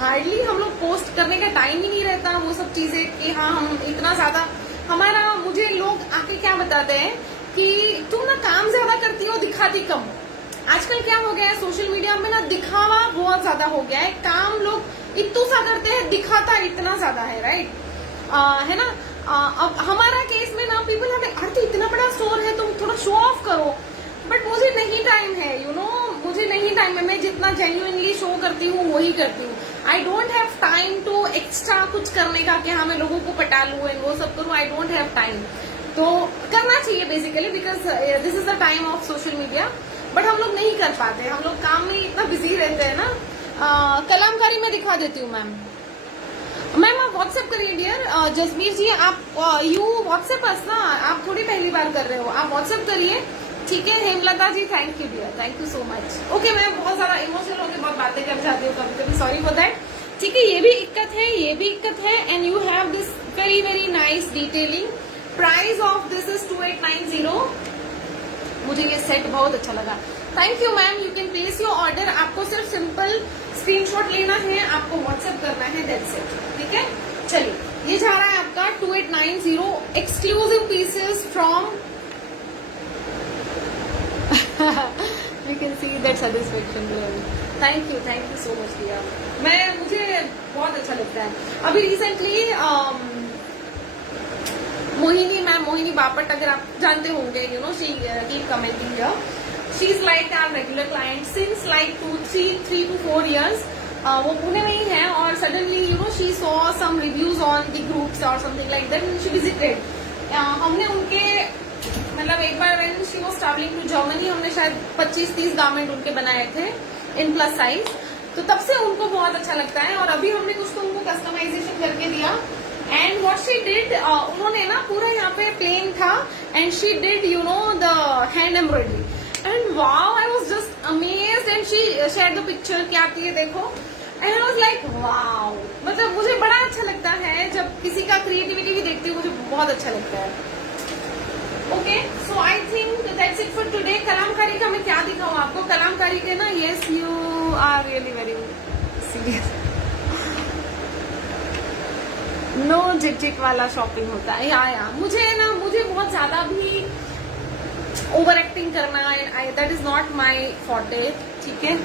hardly हम लोग post करने का टाइम ही नहीं रहता वो सब चीजें कि हाँ हम इतना ज्यादा हमारा. मुझे लोग आके क्या बताते हैं कि तुम ना काम ज्यादा करती हो, दिखाती कम. आजकल क्या हो गया है सोशल मीडिया में ना, दिखावा बहुत ज्यादा हो गया है. काम लोग इतना सा करते हैं, दिखाता इतना ज्यादा है. राइट है ना. अब हमारा केस में ना पीपल आरती इतना बड़ा स्टोर है, तुम थोड़ा शो ऑफ करो. बट मुझे नहीं टाइम है, यू नो मुझे नहीं टाइम है. मैं जितना जेन्युइनली शो करती हूँ वही करती हूँ. I don't have time to extra कुछ करने का कि हाँ मैं लोगों को पटा लूँ एंड वो सब करूँ. आई डोंट हैव टाइम. तो करना चाहिए basically because this is the time of social media. But हम लोग नहीं कर पाते, हम लोग काम में इतना बिजी रहते हैं ना. कलामकारी में दिखा देती हूँ मैम. मैम आप व्हाट्सएप करिए डियर. जसमीर जी आप यू व्हाट्सएप अस ना, आप थोड़ी पहली बार कर रहे हो, आप व्हाट्सएप करिए. ठीक है. Hemlata ji thank you dear, thank you so much. Okay मैं बहुत ज्यादा इमोशनल होकर बहुत बातें कर जाती हूँ कभी कभी, सॉरी फॉर दैट. ठीक है, ये भी इक्कत है, ये भी इक्कत है and you have this very very nice detailing. Price of this is 2890. मुझे ये सेट बहुत अच्छा लगा. Thank you ma'am. You can place your order. आपको सिर्फ सिंपल स्क्रीनशॉट लेना है, आपको व्हाट्सएप करना है, दैट्स इट. ठीक है, चलिए ये जा रहा है आपका 2890. Exclusive pieces from you can see that satisfaction. Thank you so much dear. मुझे बहुत अच्छा लगता है. अभी रिसेंटली मोहिनी बापट, अगर आप जानते होंगे, you know she keep commenting here. She is like our regular client since like 3 to 4 years. वो पुणे में ही है और suddenly you know she saw some reviews on the groups और something like that. She visited. हमने उनके मतलब एक बार when she was travelling to Germany, हमने शायद 25-30 गारमेंट उनके बनाए थे इन प्लस साइज. तो तब से उनको बहुत अच्छा लगता है और अभी हमने कुछ तो उनको कस्टमाइजेशन करके दिया. एंड व्हाट शी डिड, उन्होंने ना पूरा यहाँ पे प्लेन था and she did you know the hand embroidery. And wow, I was just amazed. And she share the picture, क्या आती है देखो. And I was like wow. मतलब मुझे बड़ा अच्छा लगता है जब किसी का क्रिएटिविटी भी देखती हूँ, मुझे बहुत अच्छा लगता है. Okay, so I think that's it for today. Kalamkari का मैं क्या दिखाऊं आपको. कलामकारी के ना, yes you are really very serious. No झिकझिक वाला शॉपिंग होता है. या मुझे बहुत ज्यादा भी ओवर एक्टिंग करना, that is not my forte. ठीक है,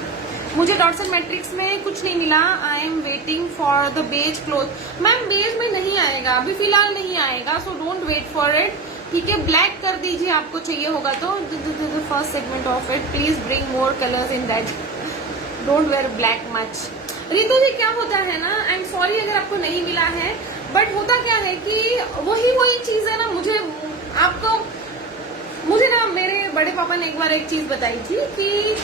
मुझे डॉट्स एंड मैट्रिक्स में कुछ नहीं मिला. I am waiting for the beige cloth. Ma'am beige में नहीं आएगा, अभी फिलहाल नहीं आएगा, so don't wait for it. ठीक है, ब्लैक कर दीजिए आपको चाहिए होगा तो। First segment of it, please bring more colours in that, don't wear black much. Ritu ji क्या होता है ना, आई एम सॉरी अगर आपको नहीं मिला है, बट होता क्या है कि वही चीज है ना, मुझे ना मेरे बड़े पापा ने एक बार एक चीज बताई थी कि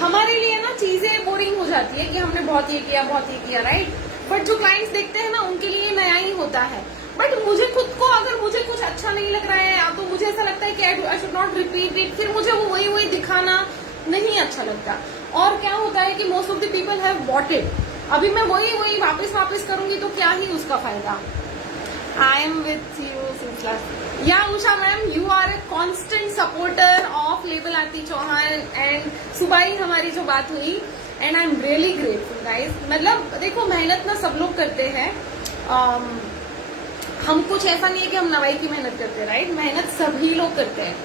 हमारे लिए ना चीजें बोरिंग हो जाती है कि हमने बहुत ये किया राइट, बट जो क्लाइंट्स देखते हैं ना उनके लिए नया ही होता है। बट मुझे खुद को अगर मुझे कुछ अच्छा नहीं लग रहा है तो मुझे ऐसा लगता है कि I should not repeat it, फिर मुझे वो वही दिखाना नहीं अच्छा लगता। और क्या होता है कि most of the people have bought it, अभी मैं वही वापस करूंगी तो क्या ही उसका फायदा। I am with you since last, या Usha ma'am, you are a constant supporter of label Aarti Chauhan, and सुबह ही हमारी जो बात हुई, and I am really grateful guys. मतलब देखो, मेहनत ना सब लोग करते हैं, हम कुछ ऐसा नहीं है कि हम नवाई की मेहनत करते हैं राइट, मेहनत सभी लोग करते हैं,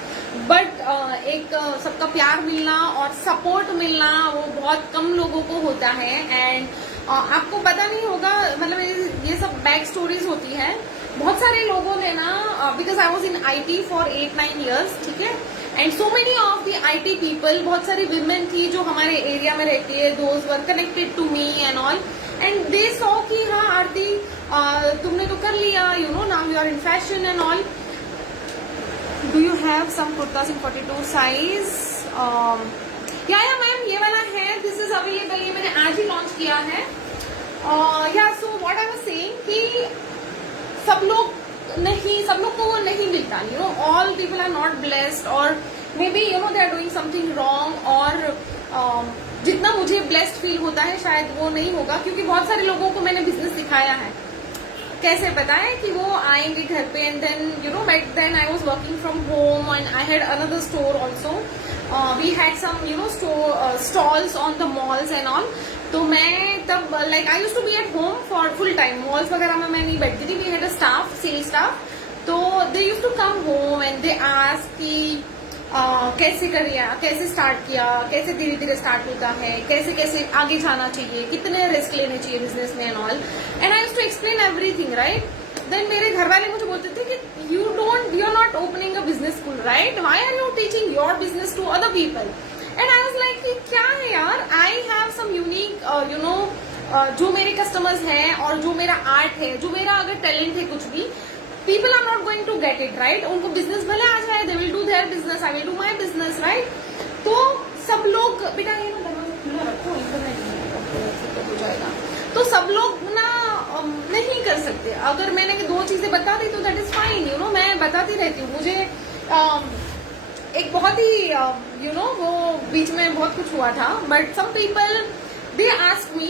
बट एक सबका प्यार मिलना और सपोर्ट मिलना वो बहुत कम लोगों को होता है। एंड आपको पता नहीं होगा, मतलब ये सब बैक स्टोरीज होती है। बहुत सारे लोगों ने ना, because I was in IT for 8-9 years, ठीक है, and so many of the IT people, बहुत सारी विमेन थी जो हमारे एरिया में रहती है, those were connected to me and all, and they saw कि हाँ आरती तुमने तो कर लिया, you know now you are in fashion and all, do you have some kurtas in 42 size? या मैम ये वाला है, दिस इज अवेलेबल, ये मैंने आज ही लॉन्च किया है। या so what I was saying कि सब लोग को वो नहीं मिलता, you know, all people are not blessed, और maybe you know they are doing something wrong, और जितना मुझे ब्लेस्ड फील होता है शायद वो नहीं होगा, क्योंकि बहुत सारे लोगों को मैंने बिजनेस सिखाया है। कैसे पता है कि वो आएंगे घर पे, and then you know back then I was working from home and I had another store also, we had some you know stalls on the malls and all. तो मैं तब like I used to be at home for full time, malls वगैरह में मैं नहीं बैठती थी, we had a staff, sales staff, तो they used to come home and they ask कि कैसे स्टार्ट किया, कैसे धीरे धीरे स्टार्ट होता है, कैसे आगे जाना चाहिए, कितने रिस्क लेने चाहिए बिजनेस में and all, and I used to explain everything right. Then मेरे घर वाले मुझे बोलते थे कि you are not opening a business school right, why are you teaching your business to other people? And I was like कि क्या है यार, I have some unique you know, जो मेरे कस्टमर्स हैं और जो मेरा आर्ट है, जो मेरा अगर टैलेंट है कुछ भी, people are not going to get it right, उनको बिजनेस भले आ जाए, they will do their business, I will do my business right। तो सब लोग, बेटा ये ना दरवाजा खुला रखो, इंटरनेट हो जाएगा, तो सब लोग ना नहीं कर सकते। अगर मैंने 2 चीजें बता दी तो that is fine, you know, मैं बताती रहती हूँ। मुझे एक बहुत ही यू नो वो बीच में बहुत कुछ हुआ था, but some people they asked me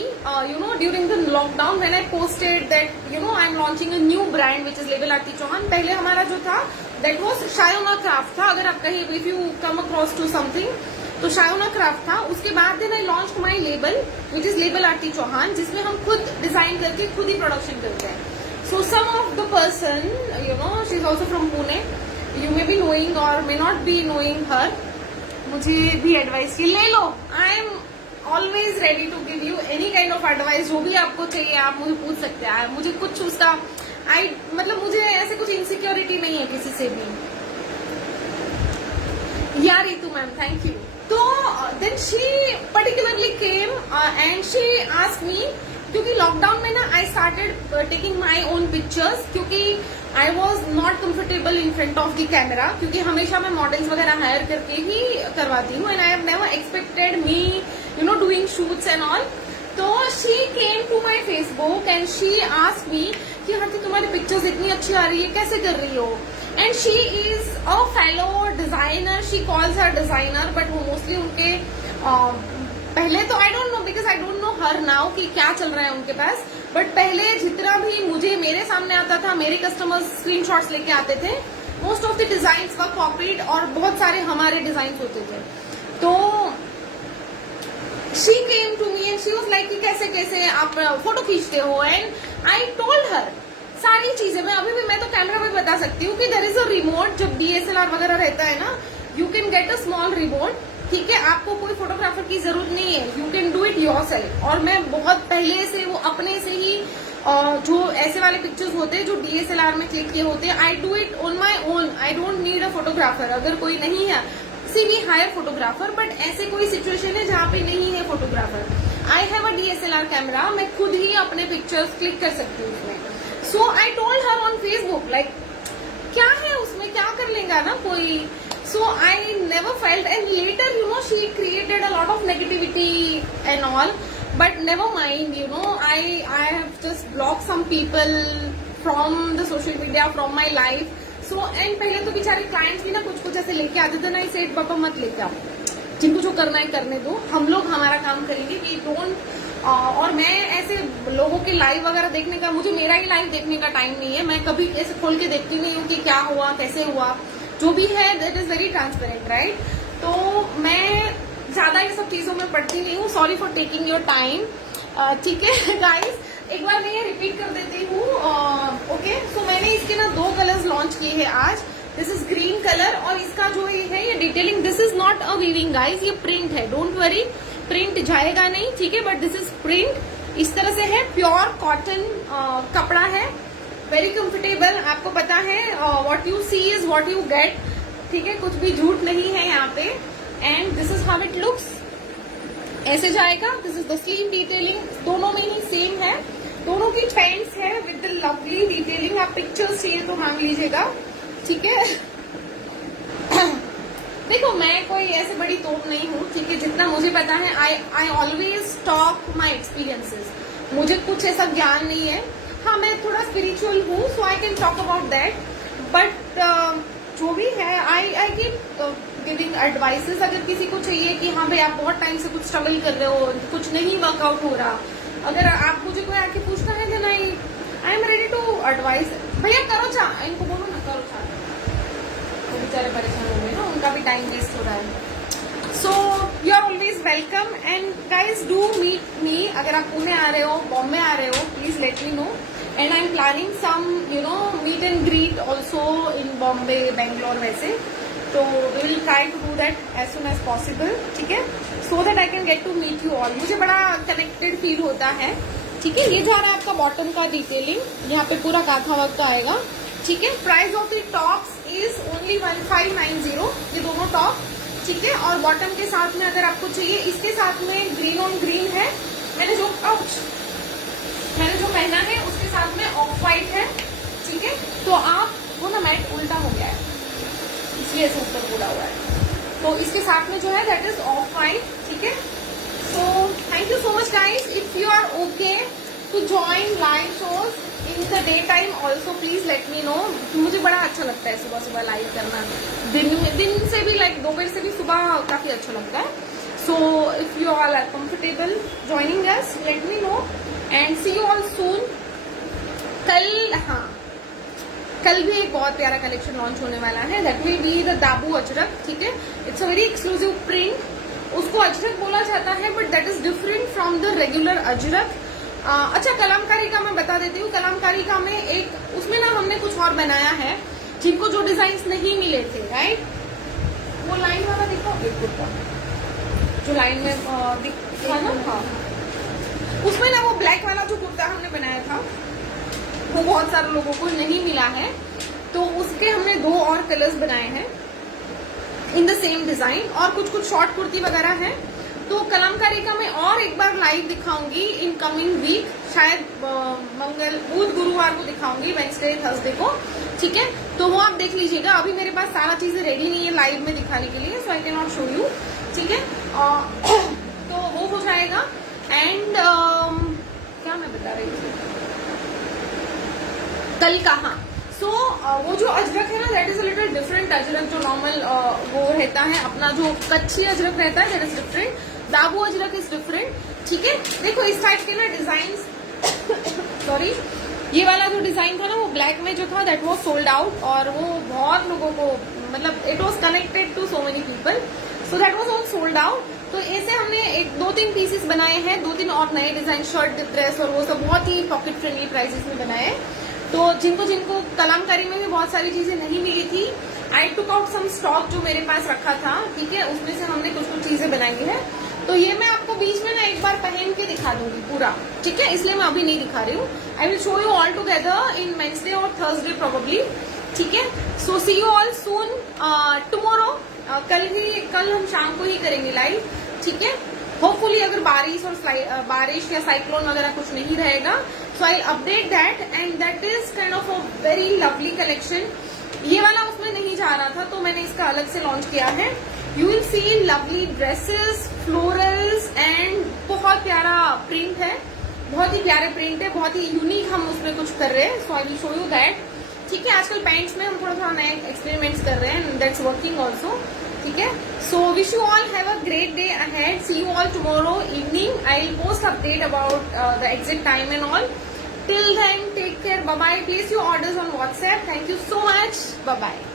you know during the lockdown when I posted that you know I'm launching a new brand which is label आरती चौहान। पहले हमारा जो था that was शायोना क्राफ्ट था, अगर आप कहीं if you come across to something तो शायोना craft था। उसके बाद then I launched my label which is label आरती चौहान, जिसमें हम खुद डिजाइन करके खुद ही प्रोडक्शन करते हैं। So some of the person you know she is also from Pune, you may be knowing or may not be knowing her, मुझे भी advice की ले लो, I am always ready to give you any kind of advice, जो भी आपको चाहिए आप मुझे पूछ सकते हैं। मुझे कुछ उसका मतलब मुझे ऐसे कुछ इनसिक्योरिटी नहीं है किसी से भी। यार रितु मैम थैंक यू। तो then she particularly came and she asked me, क्योंकि लॉकडाउन में ना I started taking my own pictures, क्योंकि I was not comfortable in front of the camera, क्योंकि हमेशा मैं मॉडल्स वगैरह हायर करके ही करवाती हूँ, and I have never expected me you know doing shoots and all. तो she came to my Facebook and she asked me कि हाँ तुम्हारी पिक्चर्स इतनी अच्छी आ रही है, कैसे कर रही हो? And she is a fellow designer, she calls her designer, but वो मोस्टली उनके पहले तो I don't know because I don't know her now कि क्या चल रहा है उनके पास, बट पहले जितना भी मुझे मेरे सामने आता था, मेरे कस्टमर्स स्क्रीनशॉट्स लेके आते थे, most of the designs were copied और बहुत सारे हमारे डिजाइन होते थे। तो she came to me and she was like कि कैसे आप फोटो खींचते हो, एंड आई टोल्ड हर सारी चीजें। मैं अभी भी मैं तो कैमरा में बता सकती हूँ कि देयर इज अ रिमोट, जब DSLR वगैरह रहता है ना, you can get a small remote, ठीक है, आपको कोई फोटोग्राफर की जरूरत नहीं है, you can do it yourself. और मैं बहुत पहले से वो अपने से ही जो ऐसे वाले पिक्चर्स होते हैं जो DSLR में क्लिक किए होते हैं, I do it on my own, I don't need a photographer. अगर कोई नहीं है सी वी हायर फोटोग्राफर, बट ऐसे कोई सिचुएशन है जहाँ पे नहीं है photographer. I have a DSLR camera, मैं खुद ही अपने पिक्चर्स क्लिक कर सकती हूँ उसमें. So I told her on Facebook like क्या है उसमें, क्या कर लेगा ना कोई. So I never felt, and later she created a lot of negativity and all, but never mind, I have just blocked some people from the social media, from my life. So and पहले तो बेचारे clients भी ना कुछ ऐसे लेके आते थे ना, इसे पापा मत लेके आओ, जिनको जो करना है करने दो, हम लोग हमारा काम करेंगे, वी डोंट. और मैं ऐसे लोगों के लाइव वगैरह देखने का, मुझे मेरा ही लाइव देखने का टाइम नहीं है. मैं कभी ऐसे खोल के देखती नहीं हूँ कि क्या हुआ, कैसे हुआ, जो भी है that is very transparent, right. तो मैं ज्यादा ये सब चीजों में पढ़ती नहीं हूँ. Sorry for taking your time. ठीक है गाइस, एक बार मैं ये रिपीट कर देती हूँ. ओके, सो मैंने इसके ना 2 कलर्स लॉन्च किए हैं आज. दिस इज ग्रीन कलर, और इसका जो ये है ये detailing, this is not a weaving guys, ये प्रिंट है. डोंट वरी, प्रिंट जाएगा नहीं, ठीक है, बट दिस इज प्रिंट. इस तरह से है, प्योर कॉटन कपड़ा है, वेरी कंफर्टेबल. आपको पता है what you see is what you get, ठीक है, कुछ भी झूठ नहीं है यहाँ पे. And this is how it looks, ऐसे जाएगा. This is the sleeve detailing, दोनों में ही सेम है. दोनों की पैंट्स है विद द लवली डिटेलिंग. आप पिक्चर्स चाहिए तो मांग लीजिएगा, ठीक है. देखो मैं कोई ऐसे बड़ी तोप नहीं हूँ, ठीक है, जितना मुझे पता है I always talk my experiences. मुझे कुछ ऐसा ज्ञान नहीं है. हाँ, मैं थोड़ा स्पिरिचुअल हूँ, so I can talk about that, but जो भी है आई कीप गिविंग एडवाइसेस. अगर किसी को चाहिए कि हाँ भाई आप बहुत टाइम से कुछ स्ट्रगल कर रहे हो, कुछ नहीं वर्कआउट हो रहा, अगर आप मुझे कोई आके पूछना है then I am ready to advice. भैया करो चाह, इनको बोलो ना करो चाह, वो बेचारे परेशान हो गए ना, उनका भी टाइम वेस्ट हो रहा है. So you are always welcome, and guys do meet me. अगर आप पुणे आ रहे हो, बॉम्बे आ रहे हो, please let me know. And I am planning some meet and greet also in Bombay, Bangalore वैसे. तो we will try to do that as soon as possible, ठीक है, so that I can get to meet you all. मुझे बड़ा connected feel होता है, ठीक है. ये जा रहा है आपका बॉटम का डिटेलिंग, यहाँ पे पूरा काथा वर्क का आएगा, ठीक है. Price of the tops is only 1590, ये दोनों टॉप, ठीक है. और बॉटम के साथ में अगर आपको चाहिए, इसके साथ में ग्रीन ऑन ग्रीन है. मैंने जो पहना है उसके साथ में ऑफ व्हाइट है, ठीक है. तो आप वो ना मैट उल्टा हो गया है, इसलिए ऐसे ऊपर उड़ा हुआ है. तो इसके साथ में जो है दैट इज ऑफ व्हाइट, ठीक है. So thank you so much guys. If you are okay to join live shows in the day time also, please let me know. मुझे बड़ा अच्छा लगता है सुबह सुबह लाइव करना. दिन से भी लाइक दोपहर से भी सुबह काफी अच्छा लगता है. So if you all are comfortable joining us, let me know and see you all soon. कल भी एक बहुत प्यारा कलेक्शन लॉन्च होने वाला है, दैट विल बी द दाबू अजरक, ठीक है. It's a very exclusive print. उसको अजरक बोला जाता है, but that is different from the regular Ajrak. अच्छा, कलामकारी का मैं बता देती हूँ. कलामकारी का में एक उसमें ना हमने कुछ और बनाया है, जिनको जो डिजाइन नहीं मिले थे, राइट. वो लाइन वाला देखो, एक कुर्ता जो लाइन में दिखा ना, हाँ, उसमें ना वो ब्लैक वाला जो कुर्ता हमने बनाया था वो बहुत सारे लोगों को नहीं मिला है. तो उसके हमने 2 और कलर्स बनाए हैं इन द सेम डिजाइन, और कुछ शॉर्ट कुर्ती वगैरह है. तो कलामकारी का मैं और एक बार लाइव दिखाऊंगी इन कमिंग वीक, शायद मंगल बुध गुरुवार को दिखाऊंगी, वेडनेसडे थर्सडे को, ठीक है. तो वो आप देख लीजिएगा. अभी मेरे पास सारा चीजें रेडी नहीं है लाइव में दिखाने के लिए, so I cannot show you, ठीक है. तो वो हो जाएगा. एंड क्या मैं बता रही थी कल का, हाँ. सो वो जो अजरक है ना, that is a little different Ajrak. जो नॉर्मल वो रहता है अपना, जो कच्ची अजरक रहता है, दैट इज डिफरेंट. दाबू अजरक इज डिफरेंट, ठीक है. देखो इस टाइप के ना डिजाइन सॉरी, ये वाला जो डिजाइन था ना, वो ब्लैक में जो था दैट वाज सोल्ड आउट, और वो बहुत लोगों को, मतलब it was connected to so many people, so that was all sold out. तो ऐसे हमने 2-3 पीसेस बनाए हैं, 2-3 और नए डिजाइन, शर्ट, ड्रेस, और वो सब बहुत ही पॉकेट फ्रेंडली प्राइसेस में बनाए. तो जिनको कलामकारी में भी बहुत सारी चीजें नहीं मिली थी, आई टुक आउट सम स्टॉक जो मेरे पास रखा था, ठीक है. उसमें से हमने कुछ चीजें बनाई है. तो ये मैं आपको बीच में ना एक बार पहन के दिखा दूंगी पूरा, ठीक है, इसलिए मैं अभी नहीं दिखा रही हूँ. आई will show you all together in Wednesday और थर्सडे प्रोबेबली, ठीक है. सो सी यू ऑल सून टुमारो. कल हम शाम को ही करेंगे लाइव, ठीक है. होपफुली अगर बारिश या साइक्लोन वगैरह कुछ नहीं रहेगा, so I update that. And that is kind of a very lovely collection. ये वाला उसमें नहीं जा रहा था तो मैंने इसका अलग से लॉन्च किया है. You will C lovely dresses, florals and बहुत प्यारा प्रिंट है, बहुत ही प्यारे प्रिंट है, बहुत ही यूनिक हम उसमें कुछ कर रहे हैं. So I will show you that, ठीक है. आजकल पैंट्स में हम थोड़ा नए एक्सपेरिमेंट्स कर रहे हैं, दैट्स वर्किंग ऑल्सो, ठीक है. So wish you all have a great day ahead. See you all tomorrow evening. I will post update about the exact time and all. Till then, take care. Bye bye. Place your orders on WhatsApp. Thank you so much. Bye bye.